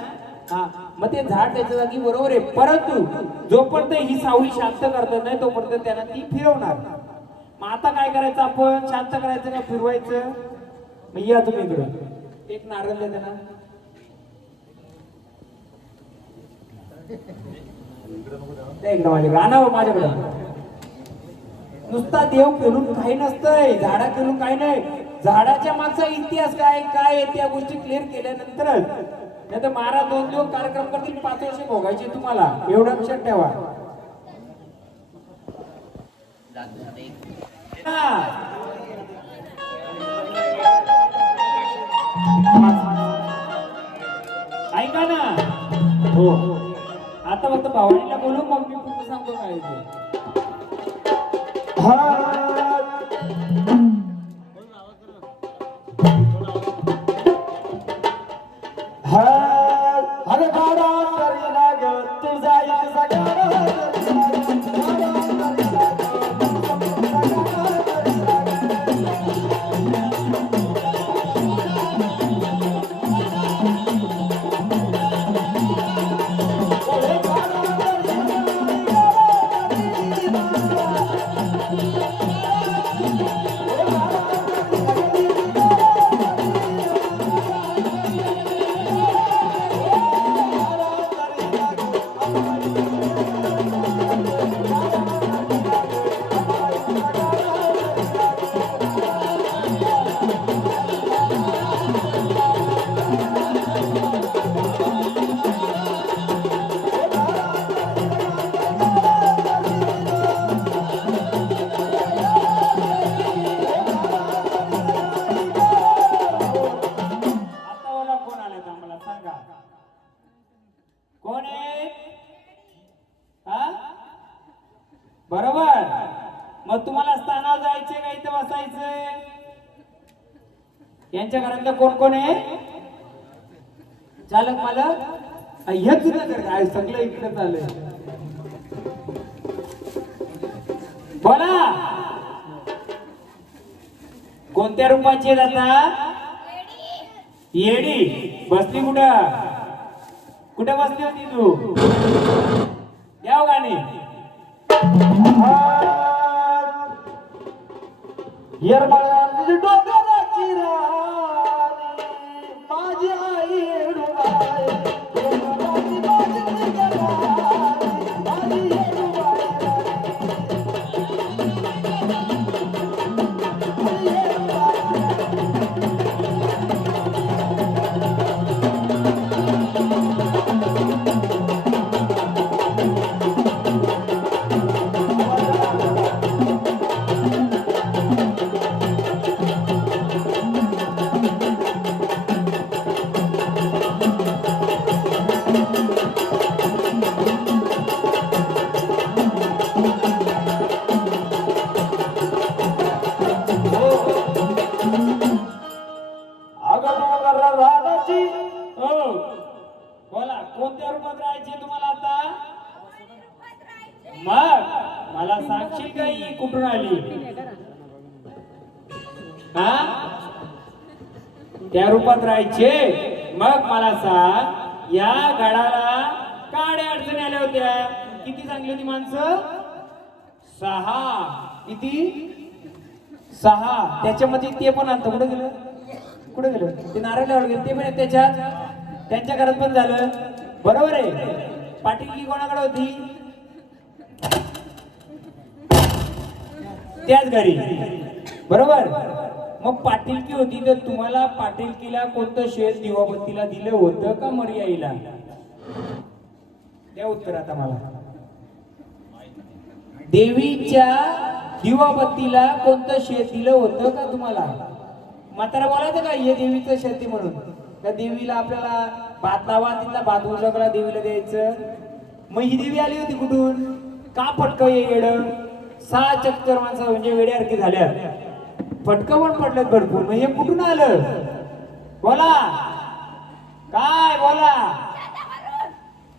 हा मग ते झाड त्याच्या जागी बरोबर आहे. परंतु जोपर्यंत ही सावली शांत करत नाही तोपर्यंत त्यांना ती फिरवणार. मग आता काय करायचं, आपण शांत करायचं का फिरवायचं. मग या तुम्ही इकडं एक नारळ द्या त्यांना. इकडं माझ्याकडे आणावं, माझ्याकडं. नुसता देव खेळून काही नसतंय, झाडा खेळून काही नाही. झाडाच्या मागचा इतिहास काय काय त्या गोष्टी क्लिअर केल्यानंतरच. नाही तर महाराज 2 दिवस कार्यक्रम करतील, 5 वर्ष भोगायचे तुम्हाला, एवढं लक्षात ठेवा. ऐका ना. हो आता फक्त भावानीला बोलू मग मी पुढचं सांगतो काय ते. अरे गाडा तरी लाग तुझा याचा गाडा कोण आहे? हा? बरोबर. मग तुम्हाला स्थानावर जायचे का इथं बसायचंय? यांच्या घरातलं कोण कोण आहे? चालक मालक हेच तुझं कर काय सगळं इकडे चाललंय. बोला कोणत्या रूपाची आहे आता? येडी. बसली कुठं? कुठे बसली होती तू? याव गाणी येरमाळ्याची डोंगराची राणी माझी आई येडूबाई येरमाळ्याची माझी राणी माझी येडूबाई बोला कोणत्या रूपात राहायचे तुम्हाला आता? मग मला सांगशील का ही कुठून आली? हा त्या रूपात राहायचे. मग मला सांग या गडाला काड्या अडचणी आल्या होत्या. किती चांगली होती माणसं? 6. किती? 6. त्याच्यामध्ये ते पण आणतं. कुठे गेलं? कुठे गेलं? ते नारळ लावलं गेलं ते पण आहे त्याच्यात. त्यांच्या घरात पण झालं. बरोबर आहे. पाटीलकी कोणाकडे होती? त्याच घरी. बरोबर. मग पाटीलकी होती तर तुम्हाला पाटीलकीला कोणतं शेत दिवाबत्तीला दिलं होतं का मर्याईला? द्या उत्तर आता मला. देवीच्या दिवाबत्तीला कोणतं शेत दिलं होतं का तुम्हाला? म्हातारा बोलायचं का हे देवीचं शेत आहे म्हणून? का देवीला आपल्याला भात लावा तिथला भात उरकला देवीला द्यायचं? मग ही देवी आली होती कुठून? का फटकं येड? 6 चक्कर माणसं म्हणजे वेड्यासारखी झाल्या. फटकं पण पडल्यात भरपूर. मग हे कुठून आलं? बोला काय? बोला.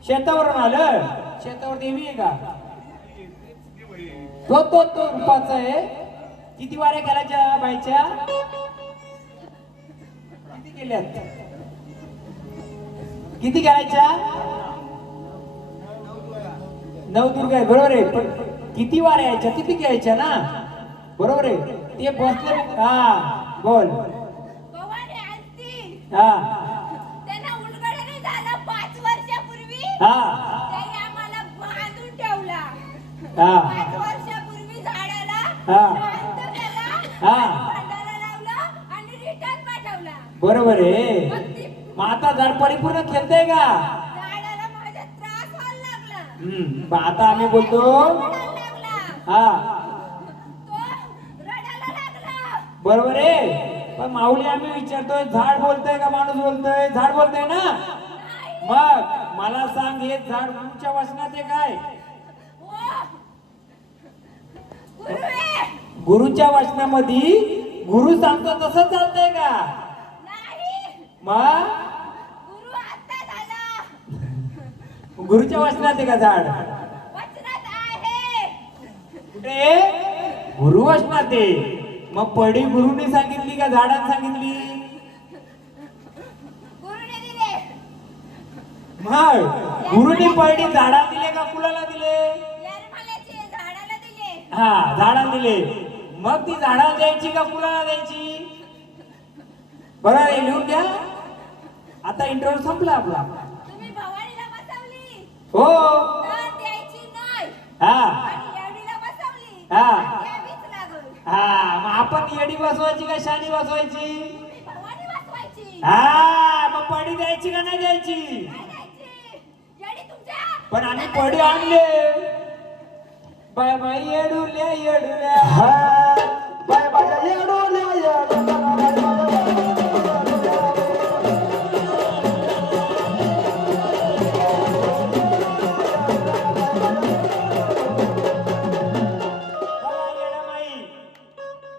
शेतावरून आलं. शेतावर देवी आहे का? तो रूपाचा आहे. किती वाऱ्या करायच्या बाईच्या? किती केल्यात? किती करायच्या? 9 दुर्गा आहे. बरोबर आहे. पण किती वाऱ्या यायच्या? किती घ्यायच्या ना? बरोबर आहे. ते बसले. हा बोल. हा त्यांना उलगडण झालं 5 वर्षापूर्वी. हा त्यांनी आम्हाला बांधून ठेवला. हा 5 वर्षापूर्वी झाडाला हा. शांत केला. हा. भांडायला लावलं आणि रिटर्न पाठवला. बरोबर आहे. मग आता झाड परिपूर्ण खेळतंय का? झाडाला माझा त्रास व्हायला लागला. पण आता आम्ही बोलतो. रडायला लागला. हा तो रडायला लागला. बरोबर आहे. पण माऊली आम्ही विचारतोय झाड बोलतोय का माणूस बोलतोय? झाड बोलतोय ना? मग मला सांग, हे झाड गुरुच्या वचनात आहे काय? हो. गुरु आहे. गुरुच्या वचनामध्ये गुरु सांगतो तसं चालतंय का? नाही. मग गुरु आता झाला. गुरुच्या वचनात आहे का झाड? वचनात आहे. कुठे? गुरु वचनात आहे. मग पडी गुरुने सांगितली का झाडाने सांगितली? गुरुने दिले. मग गुरुने पडी झाडाला दिले का फुलाला दिले? येरमाल्याचे झाडाला दिले. हा, झाडाला दिले. मग ती झाडाला द्यायची का फुलाला द्यायची? बरं आहे, लिहून घ्या. आता इंटरव्ह्यू संपला आपला. तुम्ही भवानीला बसवली. हो. तर द्यायची नाही. हा आणि येडीला बसवली. हा. द्यावीच लागल. हा, मग आपण येडी बसवायची का शानी बसवायची? तुम्ही भवानी बसवायची. हा, मग पडी द्यायची का नाही द्यायची? काय द्यायची? येडी तुमच्या. पण आम्ही पडी आणले. बाय बाय येडुल्या येडुल्या. हा, बाय बाय येडोल्या येडोल्या.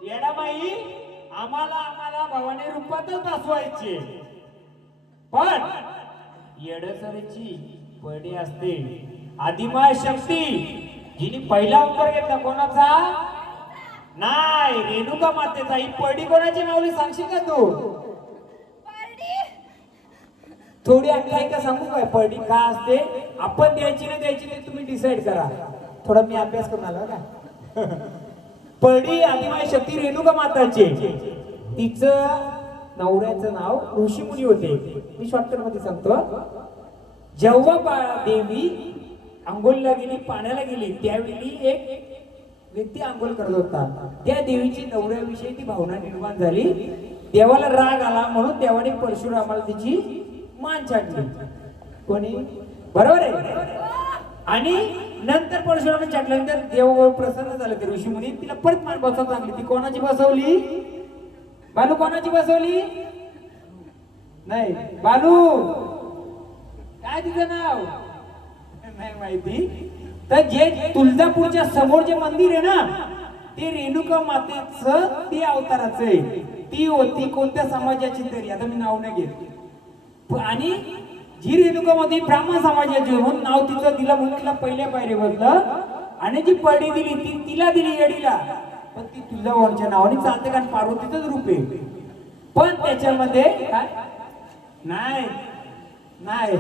येडामाई, आम्हाला भवानी रूपातच बसवायचे. पण येडसरची पडी असते आदिमाय शक्ती, जिने पहिला अवतार घेतला. कोणाचा? नाही, रेणुका मातेचा. ही पडी कोणाची माऊली सांगशील का तू? परडी. थोडी आख्यायिका सांगू काय? पडी का असते? आपण द्यायची नाही द्यायची ते तुम्ही डिसाईड करा. थोडा मी अभ्यास करून आलो का? पडी आदिमाय शक्ती रेणुका माताची. तिचं नवऱ्याचं नाव ऋषीमुनी होते. मी शॉर्टकट मध्ये सांगतो. जेव्हा देवी आंघोळीला गेली, पाण्याला गेली, त्यावेळी एक व्यक्ती आंघोळ करत होता. त्या देवीची नवऱ्याविषयी ती भावना निर्माण झाली. देवाला राग आला, म्हणून देवाने परशुरामाला तिची मान छाटली. कोणी? बरोबर आहे. आणि नंतर परशुरामाने छाटल्यानंतर देव प्रसन्न झाले. ते ऋषीमुनी तिला परत मान बसवून चांगली. ती कोणाची बसवली? बालू कोणाची बसवली? नाही, बालू काय तिचं नाव नाही माहिती. तर जे तुळजापूरच्या समोर जे मंदिर आहे ना, ते रेणुका मातेचं ते अवताराचं आहे. ती होती कोणत्या समाजाची तरी, आता मी नाव नाही घेत. आणि जी रेणुका माते ब्राह्मण समाजाची म्हणून नाव तिचं दिलं, म्हणून तिला पहिल्या पायरी बसलं. आणि जी पडी दिली ती तिला दिली येडीला. पण ती तुळजाभवानीच्या नावाने चालते, कारण पार्वतीचंच रूप आहे. पण त्याच्यामध्ये काय नाही नाही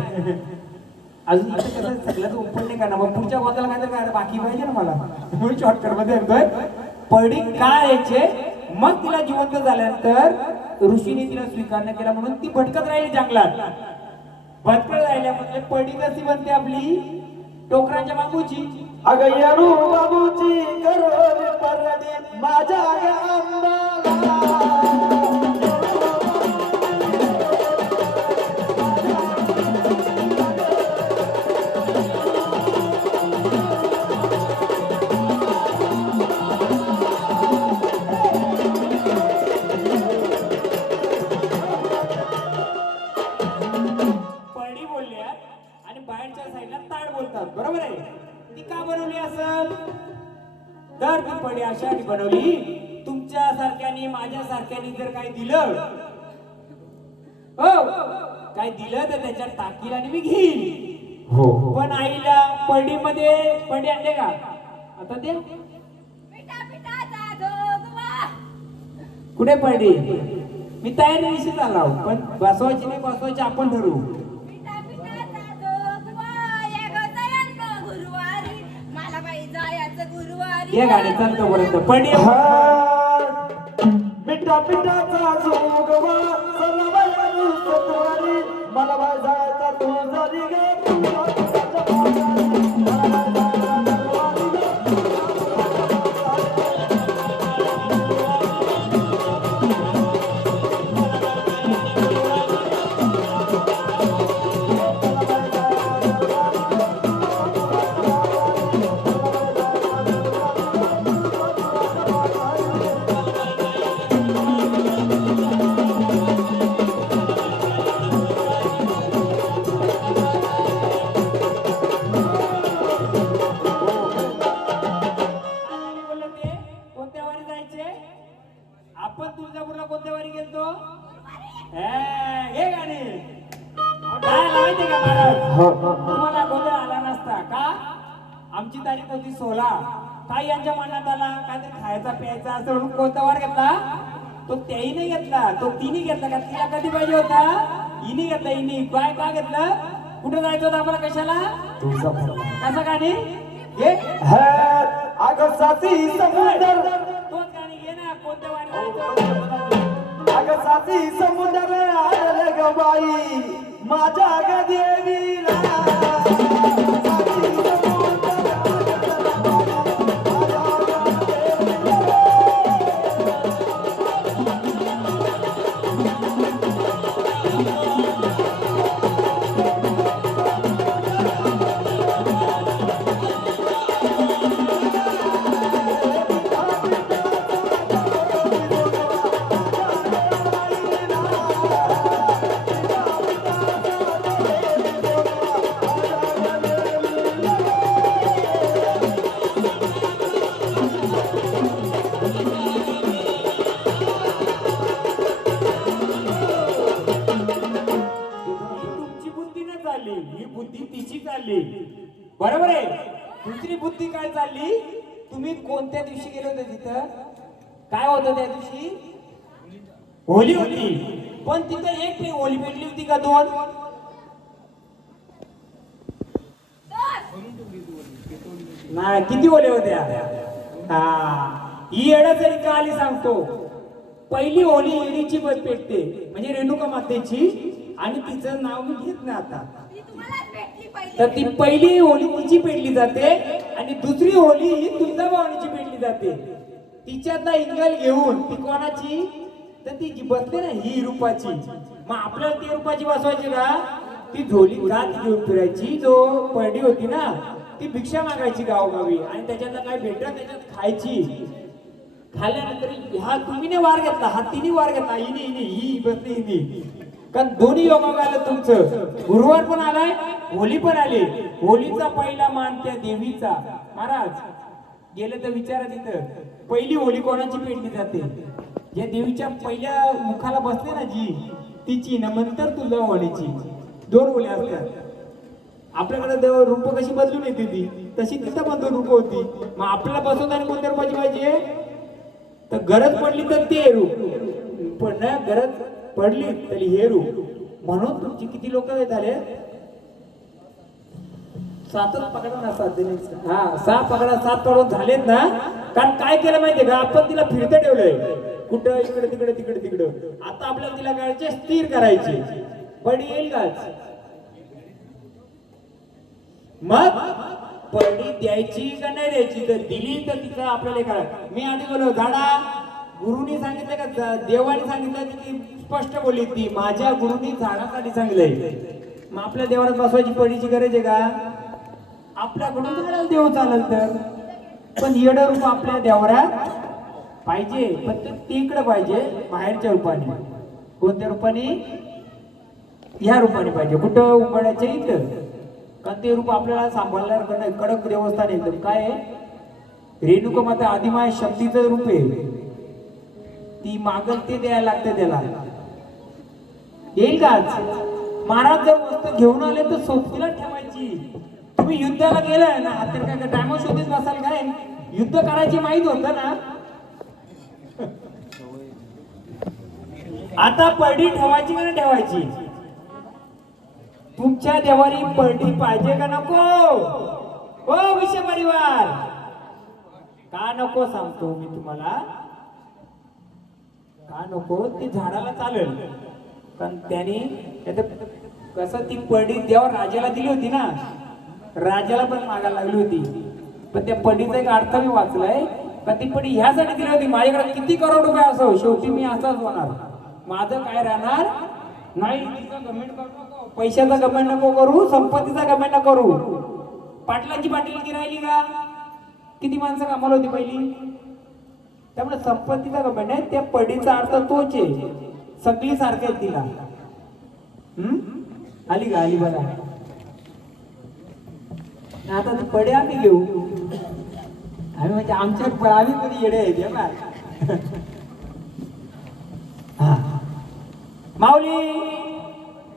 अजून इथे कसं सगळ्याच ओपन नाही करणार. मग पुढच्या गोष्टीला काय तर काय बाकी पाहिजे ना मला. म्हणून शॉर्टकट मध्ये येतोय. पडी काय यायचे? मग तिला जिवंत झाल्यानंतर ऋषीने तिला स्वीकार नाही केला, म्हणून ती भटकत राहिली जंगलात. भटकत राहिल्यामुळे पडी कशी बनते आपली? टोकराच्या बांबूची. अगं येडू बाबूची करोली परडी माझ्या अंबाला. पडी बोलल्या आणि बाहेरच्या साईडला ताड बोलतात. बरोबर आहे. ती का बनवली असेल? तर ती पडी अशासाठी बनवली, तुमच्या सारख्यानी माझ्या सारख्यानी जर काही दिलं, हो काय दिलं तर त्याच्यात टाकील आणि मी घेईल. हो. पण आईला पडीमध्ये पडी आणले का? आता ते पिठा पिठाचा जोगवा. कुठे पडी? मी तयारी निश्चित आला, पण बसवायची नाही बसवायची आपण ठरवू. पिठा पिठाचा जोगवा. ये गं जयंत गुरुवारी. मला बाई जायचं गुरुवारी. हे गाडी चालतो पर्यंत पडी. मिठा पिठाचा जोगवा चला बाई सतवारी. मला बाय जायचा तू जरी गे. तारीख होती 16. काय यांच्या मनात आला काहीतरी खायचा प्यायचा असं म्हणून कोणता वार घेतला? तो त्याही नाही घेतला, तो तिने घेतला का? तिला कधी पाहिजे होता? हिने घेतला. हिने काय का घेतलं? कुठे जायचं होतं आम्हाला? कशाला? कसा गाणी घे अगं साथी समुद्र, तोच गाणी घे ना. कोणत्या वारी जायचं? अगं साथी समुद्र आले ग बाई माझ्या ग देवीला. साथी समुद्र तुमची बुद्धी नाही चालली, ही बुद्धी तिची चालली. बरोबर आहे. दुसरी बुद्धी काय चालली? तुम्ही कोणत्या दिवशी गेले होते तिथं? काय होतं त्या दिवशी? होली होती. पण तिथं एक होली पेटली होती का? दोन? नाही, किती होल्या होत्या? हा, ही येण्यासाठी का आली सांगतो. पहिली होली येडीची बस पेटते म्हणजे रेणुका मातेची, आणि तिचं नाव मी घेत नाही आता. ती तुम्हालाच भेटली पहिली. तर ती पहिली होली तिची पेटली जाते आणि दुसरी होली ही तुळजाभवानीची पेटली जाते. तिच्यातला इंगल घेऊन ती कोणाची? तर ती जी बसते ना ही रूपाची. मग आपल्याला ती रूपाची बसवायची का? ती झोली गात घेऊन फिरायची. जो पडली होती ना ती भिक्षा मागायची गावोगावी आणि त्याच्यातला काय भेटत त्याच्यात खायची. खाल्ल्यानंतर हा तुम्ही ने वार घेतला, हा तिने वार घेतला, हिने हिने ही बसली हिने. कारण दोन्ही योगाला आलं तुमचं. गुरुवार पण आलाय, होली पण आली. होलीचा पहिला मान त्या देवीचा. महाराज गेले तर विचारा तिथं पहिली होली कोणाची पेटली जाते? या देवीच्या पहिल्या मुखाला बसले ना जी, तिची ना. नंतर तुळजाभवानीची. दोन होली असतात. आपल्याकडे रूप कशी बदलून येते ती, तशी तिथं पण दोन रूप होती. मग आपल्याला बसवताना कोणत्या रूपाची पाहिजे? तर गरज पडली तर ते रूप, पण ना गरज पडली तरी हे रूप. म्हणून तुमची किती लोक झाले? 7च पकडा ना, 7 हा 6 पकडा, 7 पकडून झालेत ना. कारण काय केलं माहितीये का? आपण तिला फिरतं ठेवलंय. कुठं? इकडे तिकडे तिकडे तिकडं. आता आपल्याला तिला करायचे स्थिर करायचे. पण येईल काच? मग पडी द्यायची का नाही द्यायची? तर दिली तर तिचं आपल्याला काय? मी आधी बोललो झाडा, गुरुनी सांगितलं का देवाने सांगितलं? ती स्पष्ट बोलली, ती माझ्या गुरुनी झाडासाठी सांगितलंय. मग आपल्या देवाला बसवायची पडीची गरज आहे का? आपल्याकडून झाडाला देव चालेल तर. पण येड रूप आपल्या देवरात पाहिजे, पण ते इकडे पाहिजे बाहेरच्या रूपाने. कोणत्या रूपाने? ह्या रूपाने पाहिजे. कुठं? उंबड्याच्या इथं. कारण ते रूप आपल्याला सांभाळणार नाही. कडक देवस्थान एकदम. काय आहे? रेणुका माता आदिमाय शक्तीचं रूप आहे. ती मागल ते द्यायला लागते त्याला. येईल का? महाराज जर वस्तू घेऊन आले तर सोबतीला ठेवायची. तुम्ही युद्धाला गेलाय ना, तर काय डायमंड शोधीत बसाल काय? युद्ध करायची माहित होतं ना. आता पडडी ठेवायची का नाही ठेवायची? तुमच्या देवारी पडडी पाहिजे का नको? हो विषय परिवार, का नको सांगतो मी तुम्हाला. का नको? ती झाडाला चालेल, कारण त्याने कसं ती पडडी देवा राजाला दिली होती ना. राजाला पण मागायला लागली होती. पण त्या पडीचा एक अर्थ मी वाचलाय का ती पडी ह्यासाठी दिली होती, माझ्याकडे किती करोड रुपये असो शेवटी मी असाच होणार. माझं काय राहणार नाही. तिचा गमेंट करू नको, पैशाचा गमेंट नको करू, संपत्तीचा गमेंट नको करू. पाटलांची पाटील राहिली का? किती माणसं कामाला होती पहिली? त्यामुळे संपत्तीचा गमेंट आहे. त्या पडीचा अर्थ तोच आहे. सगळी सारखे तिला. आली का? आली बघा. आता पडे आम्ही घेऊ. आम्ही म्हणजे आमच्या आम्ही कधी येडे आहे बा. माऊली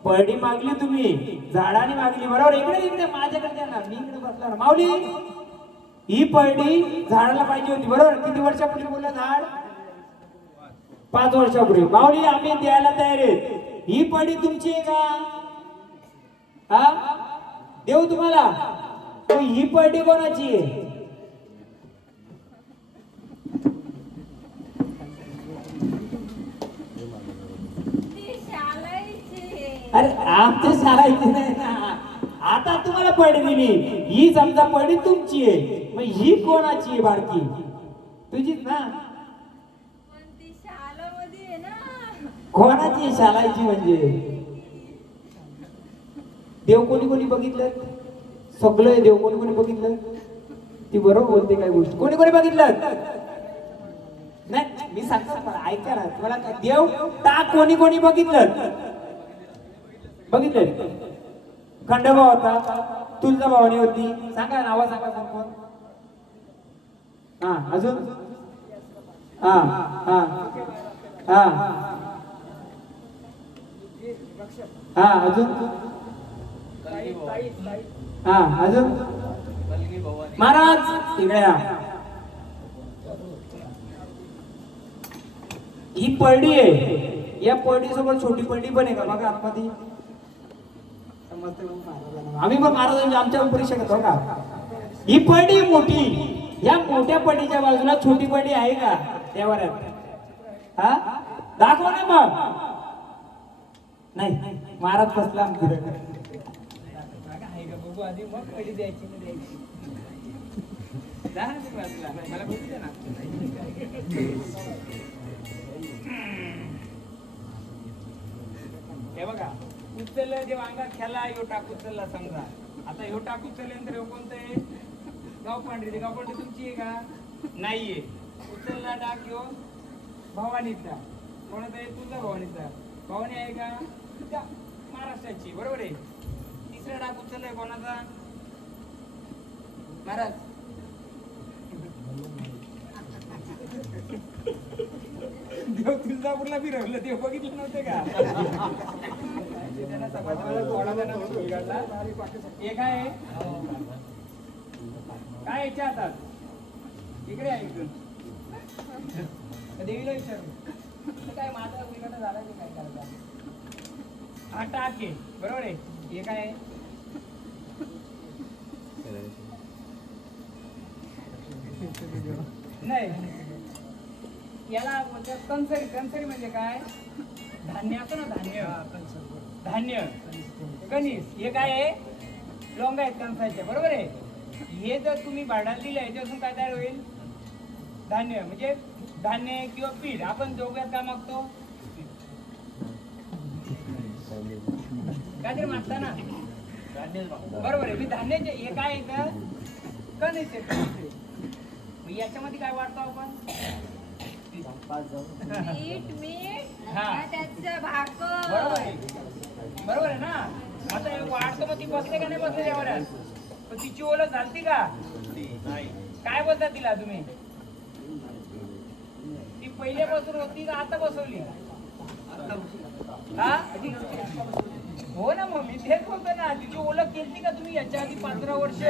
पडडी मागली तुम्ही, झाडाने मागली बरोबर. इकडे इकडे माझ्याकडे द्या ना, मी इकडे बसला. माऊली ही पडडी झाडाला पाहिजे होती बरोबर. किती वर्षापूर्वी बोललं झाड? 5 वर्षापूर्वी. माऊली आम्ही द्यायला तयार आहेत. ही पडडी तुमची आहे का? हा देऊ तुम्हाला. ही पडडी कोणाची आहे? ती शालाईची. अरे आमच्या शाळेची नाही ना. आता तुम्हाला पडडी दिली, ही समजा पडडी तुमची आहे, मग ही कोणाची आहे? बारकी तुझीच ना. पण ती शालामध्ये आहे ना. कोणाची आहे शालाची? म्हणजे देव कोणी कोणी बघितलं? सगळं देव कोणी कोणी बघितलं? ती बरोबर बोलते काय गोष्ट. कोणी कोणी बघितलं? नाही मी सांगतो पण ऐका ना. तुम्हाला काय देव टाक कोणी कोणी बघितलं? बघितलं. खंडोबा होता, तुळजाभवानी होती. सांगा नाव सांगा कोण कोण. हा अजून हा हा हा हा अजून हा अजून महाराज इकडे या. ही पडडी आहे. या पडडी सोबत छोटी पडडी पण आहे का बघा आतमध्ये. आम्ही पण महाराज आमच्या परीक्षा करतो का. ही पडडी मोठी. या मोठ्या पडीच्या बाजूला छोटी पडडी आहे का देवाऱ्यात? हा दाखव ना मग. नाही महाराज फसला आधी मग पडडी द्यायची मला बोलू ना. हे बघा उचललं जे अंगात खेळला ह्यो टाक उचलला समजा. आता ह्यो टाक उचलल्यानंतर ह्यो कोणतं आहे? गाव पांढरी. गाव पांढरी तुमची आहे का? नाहीये. उचलला टाक ह्यो भवानीचा. कोणाचा आहे? तुझा भवानीचा. भवानी आहे का? त्या महाराष्ट्राची बरोबर आहे. तिसरा टाक उचललाय कोणाचा? महाराज. देव तुळजापूरला फिरवलं. देव बघितलं नव्हते का? हे काय काय याच्या हातात? इकडे आहे इकडून. देवीला विचारू काय माझा उलगडा झाला ते काय करायचा. हा टाक आहे बरोबर आहे. हे काय आहे? नाही याला म्हणजे कंसरी. कंसरी म्हणजे काय? धान्य असं ना. धान्य धान्य कणीस. हे काय आहे? लोंग आहेत कणसाचे बरोबर आहे. हे जर तुम्ही भाडाला दिलं याच्यापासून काय तयार होईल? धान्य. म्हणजे धान्य किंवा पीठ. आपण दोघ्यात काय मागतो? काहीतरी मागता ना बरोबर आहे. मी धान्याचे हे काय येतं? कणीस आहे. याच्यामध्ये काय वाढतो आपण? मीठ मीठ हा. त्याचं भाकर. बरोबर आहे. बरोबर आहे ना. आता हे वाढतो मग ती बसले का नाही बसले देवाऱ्यात? पण तिची ओळख झालती का? काय बोलता तिला तुम्ही? ती पहिल्यापासून होती का आता बसवली? हा हो ना. मग मी तेच बोलतो ना. तिची ओळख केली का तुम्ही याच्या आधी 15 वर्ष?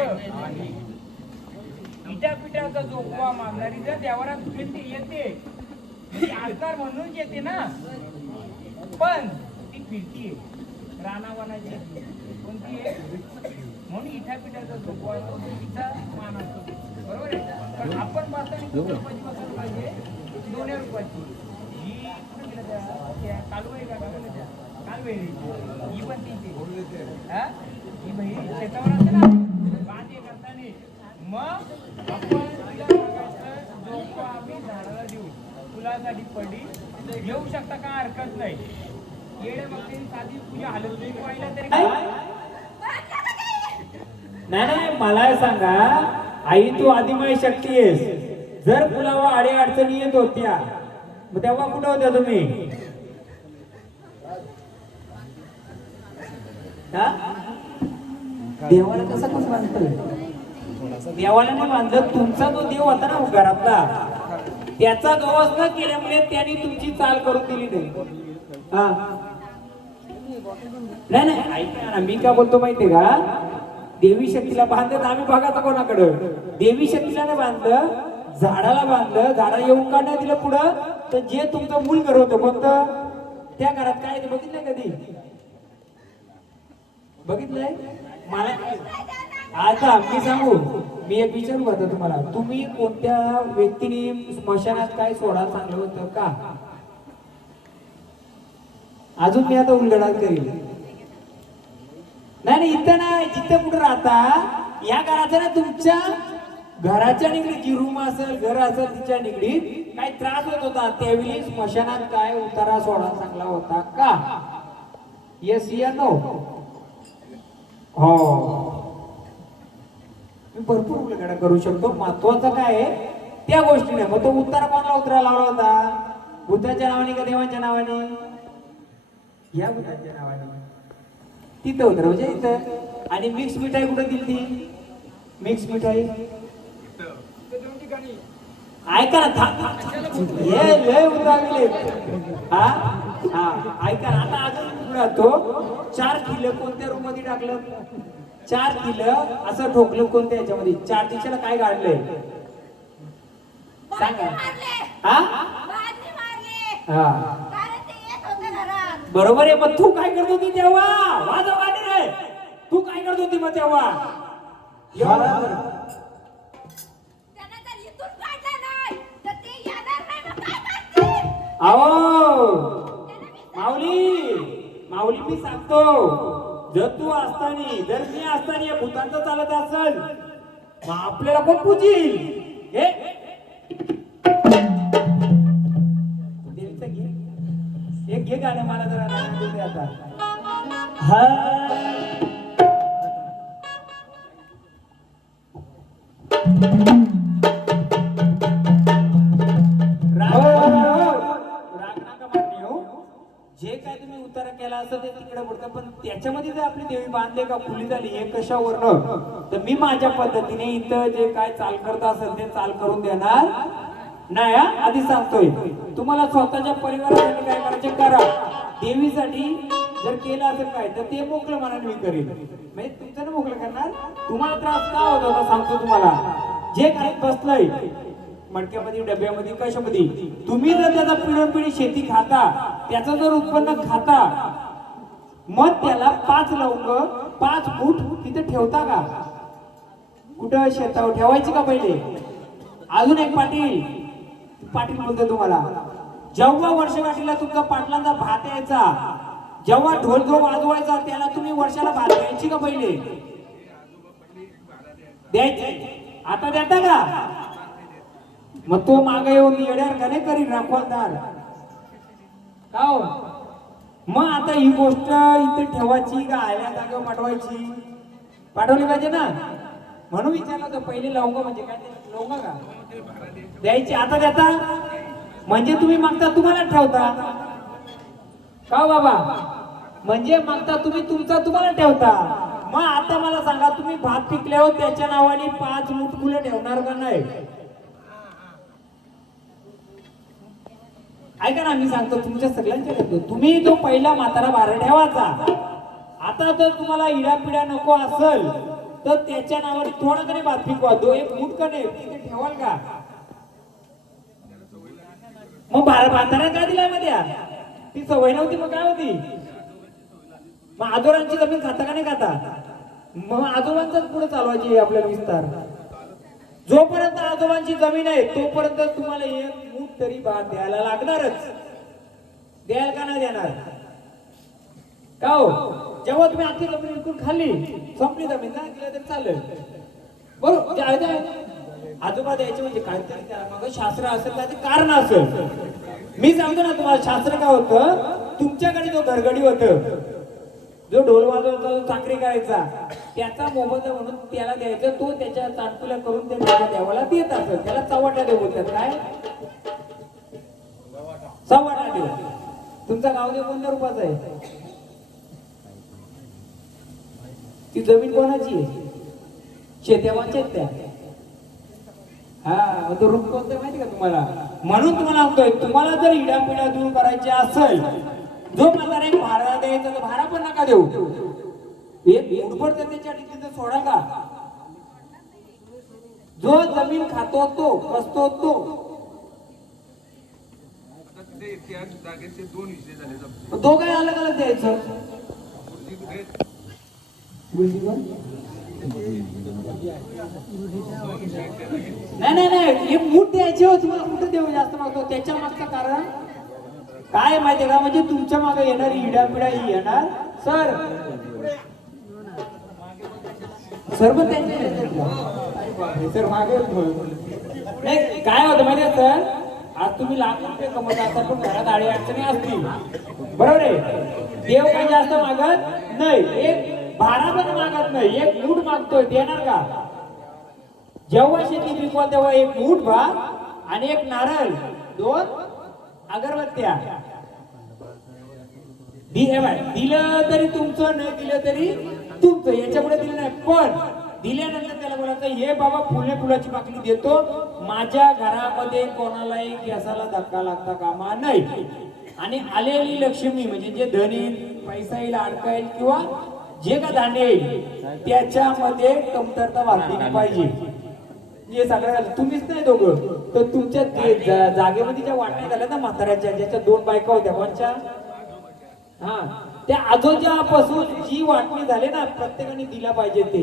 पिठाचा जोगवा मागणारी जर देवारात येते ती आकार म्हणून येते ना. पण ती फिरतीये रानावानाची. कोणती आहे? म्हणून इठा पिठाचा जोगवा असतो. तिचा मान असतो बरोबर आहे. पण आपण बसताना किती रुपयाची बसायला पाहिजे? 2 रुपयाची. ही कुठे गेलं? त्या कालू आहे का? कालवे. ही पण तीची. हा ही बहीण शेतावर असते ना बांधे करताना. मग आपण तिला बघायचं जोगवा आम्ही झाडाला देऊ. फुलासाठी पडली घेऊ शकता का? हरकत नाही. येडे मग ते साधी पूजा हालत नाही व्हायला तरी नाही. मला सांगा आई तू आदिमय शक्ती आहेस. जर फुलावा आडी अडचणी येत होत्या मग तेव्हा कुठं होत्या तुम्ही? देवाला कसं बांधतोय? देवाला नाही बांधलं. तुमचा जो देव होता ना घरातला त्याचा गवस न केल्यामुळे त्यांनी तुमची चाल करून दिली नाही. हा नाही ऐका ना. मी काय बोलतो माहितीये का? देवी शक्तीला बांधलं आम्ही बघायचं कोणाकडं. देवी शक्तीला नाही बांधलं, झाडाला बांधलं. झाडाला येऊन का नाही दिलं पुढं, तर जे तुमचं मूल घर होतं कोणतं, त्या घरात काय ते बघितलंय कधी? बघितलंय? मला आता मी सांगू, मी एक विचारू का तुम्हाला, तुम्ही कोणत्या व्यक्तीने स्मशानात काय सोडा चांगलं होतं का? अजून मी आता उलगडा करील. नाही नाही, इथं नाही, जिथं कुठं राहता या घराचं ना, तुमच्या घराच्या निगडीत जी रूम असेल, घर असेल, तिच्या निगडीत काय त्रास होत होता, त्यावेळी स्मशानात काय उतारा सोडा चांगला होता का? येस या नो? हो, मी भरपूर उलगडा करू शकतो. महत्वाचं काय आहे त्या गोष्टीने. मग तो उतारा कोणाला उतरा लावला होता? बुद्धाच्या नावाने का देवांच्या नावाने? या बुद्धाच्या नावाने. तिथं उतरा म्हणजे इथं. आणि मिक्स मिठाई कुठे दिली ती? मिक्स मिठाई ऐका ना, हे लय उदाविले. हा हा, ऐका ना, आता अजून राहतो. 4 किलो कोणत्या रूम मध्ये टाकलं? 4 किलो असं ठोकलं कोणत्या ह्याच्यामध्ये? 4 दिशेला काय काढलंय सांगा? हा हा, बरोबर आहे. मग तू काय करत होती तेव्हा? वाजव गाडी रे. तू काय करत होती मग तेव्हा? अहो माऊली, माऊली मी सांगतो, जर तू असतानी, जर मी असतानी या भूतांचं चालत असेल, मग आपल्याला कोण पूजील? एक घे गाणं मला जरा नाही आता. हा जे काय तुम्ही उतारा केला असं ते तिकडे पडतं, पण त्याच्यामध्ये जर आपली देवी बांधले का फुली झाली हे कशावरनं, तर मी माझ्या पद्धतीने इथं जे काय चाल करत असेल ते चाल करून देणार नाही. आधी सांगतोय तुम्हाला, स्वतःच्या परिवारासाठी काय करायचे करा. देवीसाठी जर केलं असेल काय तर ते मोकळं मनाने मी करेन. म्हणजे तुमचं ना मोकळं करणार. तुम्हाला त्रास का होत होता सांगतो तुम्हाला. जे काही बसलंय मडक्यामध्ये, डब्यामध्ये, कशामध्ये, तुम्ही जर त्याचा पिढी शेती खाता, त्याचं जर उत्पन्न खाता, मग त्याला 5 लवंग 5 फूट तिथे ठेवता का? कुठं शेतावर ठेवायची का पहिले? अजून एक पाटील बोलतो तुम्हाला, जेव्हा वर्षगाठीला तुमचा पाटलांचा भात यायचा, जेव्हा ढोल जो वाजवायचा, त्याला तुम्ही वर्षाला भात द्यायची का पहिले? द्यायची. आता देता का? मग तो मागे येऊन येड्यावर का नाही करी राखवालदार का हो? मग आता ही गोष्ट इथे ठेवायची का आल्या जागेवर पाठवायची? पाठवली पाहिजे ना. म्हणून विचारलं होतं पहिले लवंग म्हणजे काय? लवंग का द्यायची? आता देता म्हणजे तुम्ही मागता तुम्हाला ठेवता का हो बाबा? म्हणजे मागता तुम्ही तुमचा तुम्हाला ठेवता. मग आता मला सांगा, तुम्ही भात पिकल्यावर त्याच्या नावाने 5 मुठकुले ठेवणार का नाही? ऐका ना, मी सांगतो तुमच्या सगळ्यांच्या करतो. तुम्ही तो पहिला म्हातारा भार ठेवायचा. आता जर तुम्हाला इडापिडा नको असेल तर त्याच्या नावाने थोडा कधी भात पिकवा. 1 मुठ का नाही तिथे ठेवाल का? मग म्हातारा काय दिलाय मध्ये? ती सवय नव्हती मग काय होती? मग आजोबांची जमीन खाता का नाही खाता? मग आजोबांचाच पुढे चालवायची आपल्याला विस्तार. जोपर्यंत आजोबांची जमीन आहे तोपर्यंत तुम्हाला 1 मूठ तरी भात द्यायला लागणारच. द्याल का नाही देणार का हो? जेव्हा तुम्ही आखी जमीन विकून खाल्ली, संपली जमीन ना, दिला तरी चालेल. बरोबर. आजोबा द्यायचे म्हणजे काहीतरी मग शास्त्र असेल, त्याचे कारण असेल. मी सांगतो ना तुम्हाला, शास्त्र काय होतं, तुमच्याकडे जो घरगडी होत, जो ढोल वाजवता, जो चाकरी करायचा, त्याचा मोबदला म्हणून त्याला द्यायचं. तो त्याच्या चांटकुल्या करून त्याच्या देवाला देत असत. त्याला चव्हाटा देव बोलतात. काय चव्हाटा देव? तुमचा गावदेव कोणत्या रूपाचा आहे? ती जमीन कोणाची आहे? शेत्यावांच्या त्या. हा, तो रूप कोणतं माहिती का तुम्हाला? म्हणून तुम्हाला सांगतोय, तुम्हाला जर इडापिडा दूर करायची असेल, जो म्हातारा एक भाडा द्यायचा तर भाडा पण नका देऊ. एक मुठभर तर त्याच्या तिथं सोडाल का? जो जमीन खातो तो बसतो तो त्या जागेचे दोन विषय झाले जप्त. दोघं अलग अलग द्यायचं. नाही नाही नाही हे मूठ द्यायचे हो तुम्हाला. कुठे देऊ जास्त मागतो? त्याच्या मागचं कारण काय माहितीये का? म्हणजे तुमच्या मागे येणारी इडापिडा ही येणार सर. सर पण त्यांचे सर मागे नाही काय होतं माहितीये सर? आज तुम्ही लाख रुपये कमवत असाल पण घरात आडी अडचणी असतील, बरोबर आहे? देव काही जास्त मागत नाही, एक भारा पण मागत नाही, एक मूठ मागतोय. देणार का? जेव्हा शेती पिकवाल तेव्हा एक मूठ भात आणि एक नारळ, दोन अगरबत्त्या दिलं तरी तुमचं, नाही दिलं तरी तुमचं. याच्यापुढे दिलं नाही. पण दिल्यानंतर त्याला बोलायचं हे बाबा फुले फुलाची पाकळी देतो, माझ्या घरामध्ये कोणालाही गॅसाला धक्का लागता कामा नाही. आणि आलेली लक्ष्मी म्हणजे जे धन येईल, पैसा येईल, अडका येईल किंवा जे का धान्य येईल त्याच्यामध्ये कमतरता वाढली नाही पाहिजे. हे सगळं तुम्हीच नाही दोघं, तर तुमच्या जागेमध्ये ज्या वाटण्या झाल्या ना म्हाताऱ्याच्या, ज्याच्या दोन बायका होत्या, कोणच्या? हा, त्या आजोजापासून जी वाटणी झाली ना प्रत्येकाने दिला पाहिजे ते,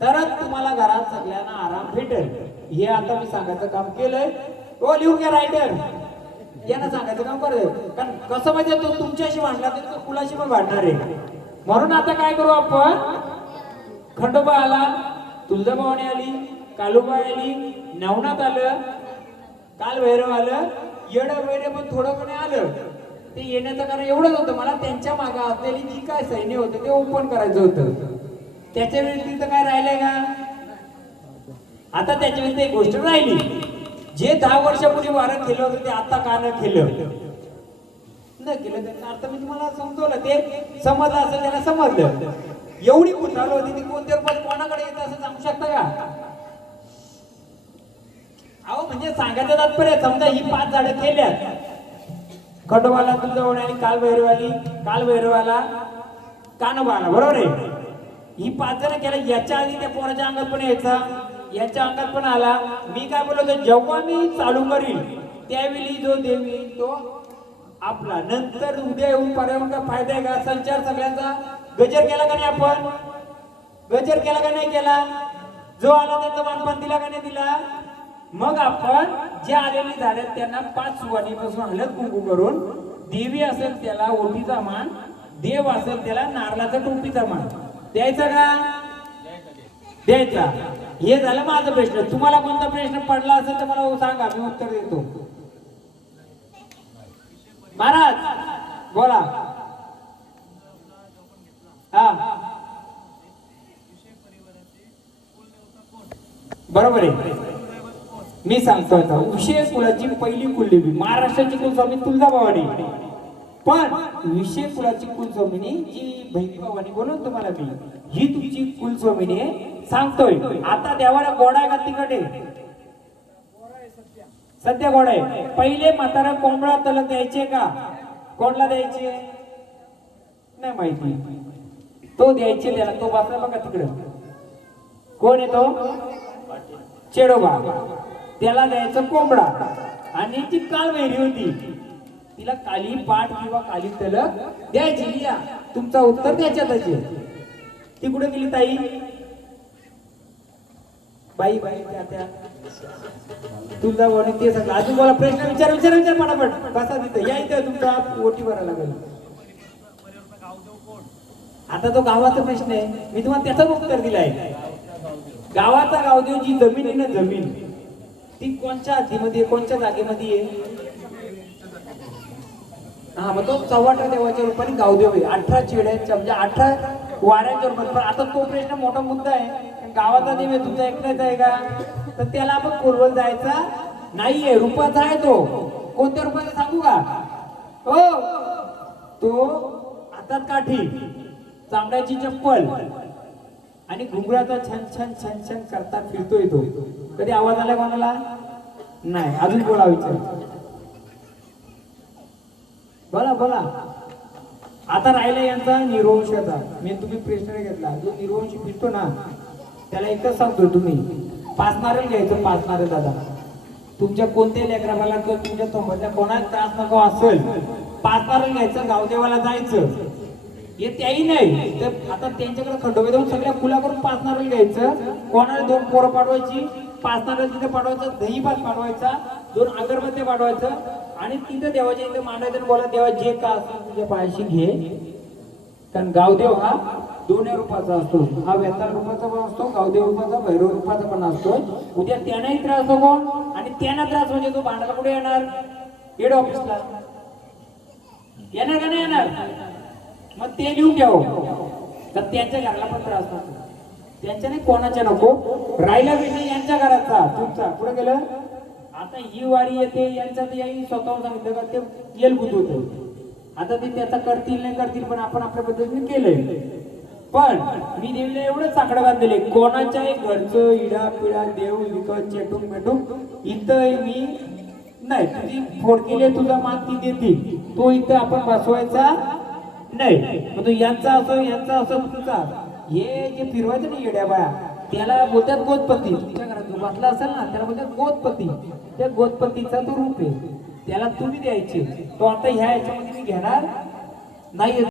तरच तुम्हाला घरात सगळ्यांना आराम भेटेल. हे आता मी सांगायचं काम केलंय. ओ लिहून घ्या रायटर, यांना सांगायचं काम करत. कारण कसं माहितीये, तो तुमच्याशी भांडला तर कुणाशी पण भांडणार आहे. म्हणून आता काय करू आपण? खंडोबा आला, तुळजाभवानी आली, कालूबा आली, नवनाथ आलं, काल भैरव आलं, येड वैर पण थोडं कोणी आलं. ते येण्याचं कारण एवढंच होतं, मला त्यांच्या मागे असलेली जी काय सैन्य होतं ते ओपन करायचं होतं. त्याच्या व्यतिरिक्त काय राहिलंय का? आता त्याच्या व्यतिरिक्त एक गोष्ट राहिली, जे 10 वर्षापूर्वी वारं केलं होतं ते आता का न केलं? न केलं त्याचा अर्थ मी तुम्हाला समजवलं, ते समजलं असेल त्याला समजलं. एवढी कुठाळ होती ती, कोणत्या रूपात कोणाकडे येत असं सांगू शकता का? अहो म्हणजे सांगायचं तात्पर्य, समजा ही 5 झाडं केल्यात, खंडोबाला, तुळजाभवानी, काल भैरवाला, कानोबा आला, बरोबर आहे? ही 5 जण केलं. याच्या आधी त्या पोराच्या अंगात पण यायचा, याच्या अंगात पण आला. मी काय बोलतो, जेव्हा मी चालू करील त्यावेळी जो देवी तो आपला, नंतर उद्या येऊन पर्यावरण का फायदा आहे का? संचार सगळ्यांचा गजर केला का नाही आपण? गजर केला का नाही केला? जो आला त्याचा मानपान दिला का नाही दिला? मग आपण जे आलेली झाडे त्यांना 5 सुवाणीपासून हळद कुंकू करून, देवी असेल त्याला ओटीचा मान, देव असेल त्याला नारळाचा टोपीचा मान द्यायचा का? द्यायचा. हे झालं माझा प्रश्न. तुम्हाला कोणता प्रश्न पडला असेल तर मला सांगा, मी उत्तर देतो. महाराज बोला. हा बरोबर आहे. मी सांगतो आता, विषय कुलाची पहिली कुलदेवी महाराष्ट्राची कुलस्वामी तुळजाभवानी. पण विषय कुलाची कुलस्वामिनी जी भैरवानी बोलून तुम्हाला मी, ही तुमची कुलस्वामिनी आहे सांगतोय. आता देवाला गोडा आहे का तिकडे? सध्या गोडा आहे. पहिले म्हातारा कोंबडा तलक द्यायचे का? कोणला द्यायचे नाही माहिती, तो द्यायचे त्याला. तो बसला बघा तिकडं, कोण आहे तो? चेडोबा. त्याला द्यायचं कोंबडा. आणि जी कालभैरी होती तिला काली पाठ किंवा काली तलक द्यायची. लिहा, तुमचा उत्तर त्याच्यातच आहे. ती कुठे गेली ताई? बाई बाई त्या तुझा बोलणे ते सगळं. अजून मला प्रश्न विचार विचार विचार पटापट. बसा तिथं, या इथं तुमचा ओटी भरायला लागेल. आता तो गावाचा प्रश्न आहे, मी तुम्हाला त्याचं उत्तर दिलाय. गावाचा गावदेव जी जमीन आहे ना, जमीन ती कोणच्या हद्दीमध्ये, कोणत्या जागेमध्ये आहे? हा, मग तो 14 देवाच्या रूपाने गावदेव आहे. 18 चेड्यांच्या म्हणजे 18 वाड्यांच्या रूपाने. पण आता तो प्रश्न मोठा मुद्दा आहे. गावाचा देव आहे, तुमचा एकट्याचा आहे का? तर त्याला आपण कोलवत जायचा नाहीये. रूपाचा आहे तो. कोणत्या रूपाने सांगू का? हो, तो हातात काठी, चांबड्याची चप्पल आणि घुंगराचा छान छान छान छान करता फिरतोय तो. कधी आवाज आला कोणाला? नाही. अजून बोला, विचार बोला बोला. आता राहिला यांचा निर्वंशाचा. मी तुम्ही प्रश्न घेतला, जो निर्वंशी फिरतो ना त्याला एकच सांगतो, तुम्ही 5 नारळ घ्यायचं. 5 नारळ दादा तुमच्या कोणत्याही लेकराला किंवा तुमच्या तोंडातल्या कोणाला त्रास नको असेल, 5 नारळ घ्यायचं, गावदेवाला जायचं. हे त्याही नाही तर आता त्यांच्याकडे खंडोबा देऊन सगळ्या फुलाकडून 5 नारळ घ्यायचं. कोणाला 2 पोरं पाठवायची, 5 नारळ तिथे पाठवायचं, दही भात पाठवायचा, 2 अगरबत्त्या पाठवायचं आणि तिथे देवाच्या इथे मांडायचं आणि बोला देवा जे का असेल तुझ्या पायाशी घे. कारण गावदेव हा 2 रूपाचा असतो. हा वेताळ रूपाचा पण असतो, गावदेव रूपाचा, भैरव रूपाचा पण असतो. उद्या त्यांनाही त्रास नको आणि त्यांना त्रास म्हणजे तो भांडायला कुठे येणार, हेड ऑफिसला येणार का नाही येणार. मग ते लिहून ठेव तर त्यांच्या घराला पण त्रास नको, त्यांच्या नाही कोणाच्या नको. राहिला विषय यांच्या घराचा तुमचा कुठे गेलं. आता ही वारी येते यांच्यात याही स्वतःहून सांगितलं का ते येलगुत होतं. आता ते त्याचा करतील नाही करतील पण आपण आपल्या पद्धतीने केलंय. पण मी देवीला एवढंच आकडे बांधले, कोणाच्याही घरचं इडा पिडा देव विकत चेटून मेटून इथं मी नाही. तुझी फोडकीले तुझा मान ती देतील, तो इथं आपण बसवायचा नाही. मग तो यांचा असो यांचा असो तुझा हे जे फिरवायचं नाही येड्या बाया त्याला बोलतात गोदपती. तुमच्या घरात जो बसला असेल ना त्याला बोलतात गोदपती. त्या गोदपतीचा तो रूप आहे, त्याला तुम्ही द्यायचे. तो आता ह्या याच्यामध्ये मी घेणार नाही.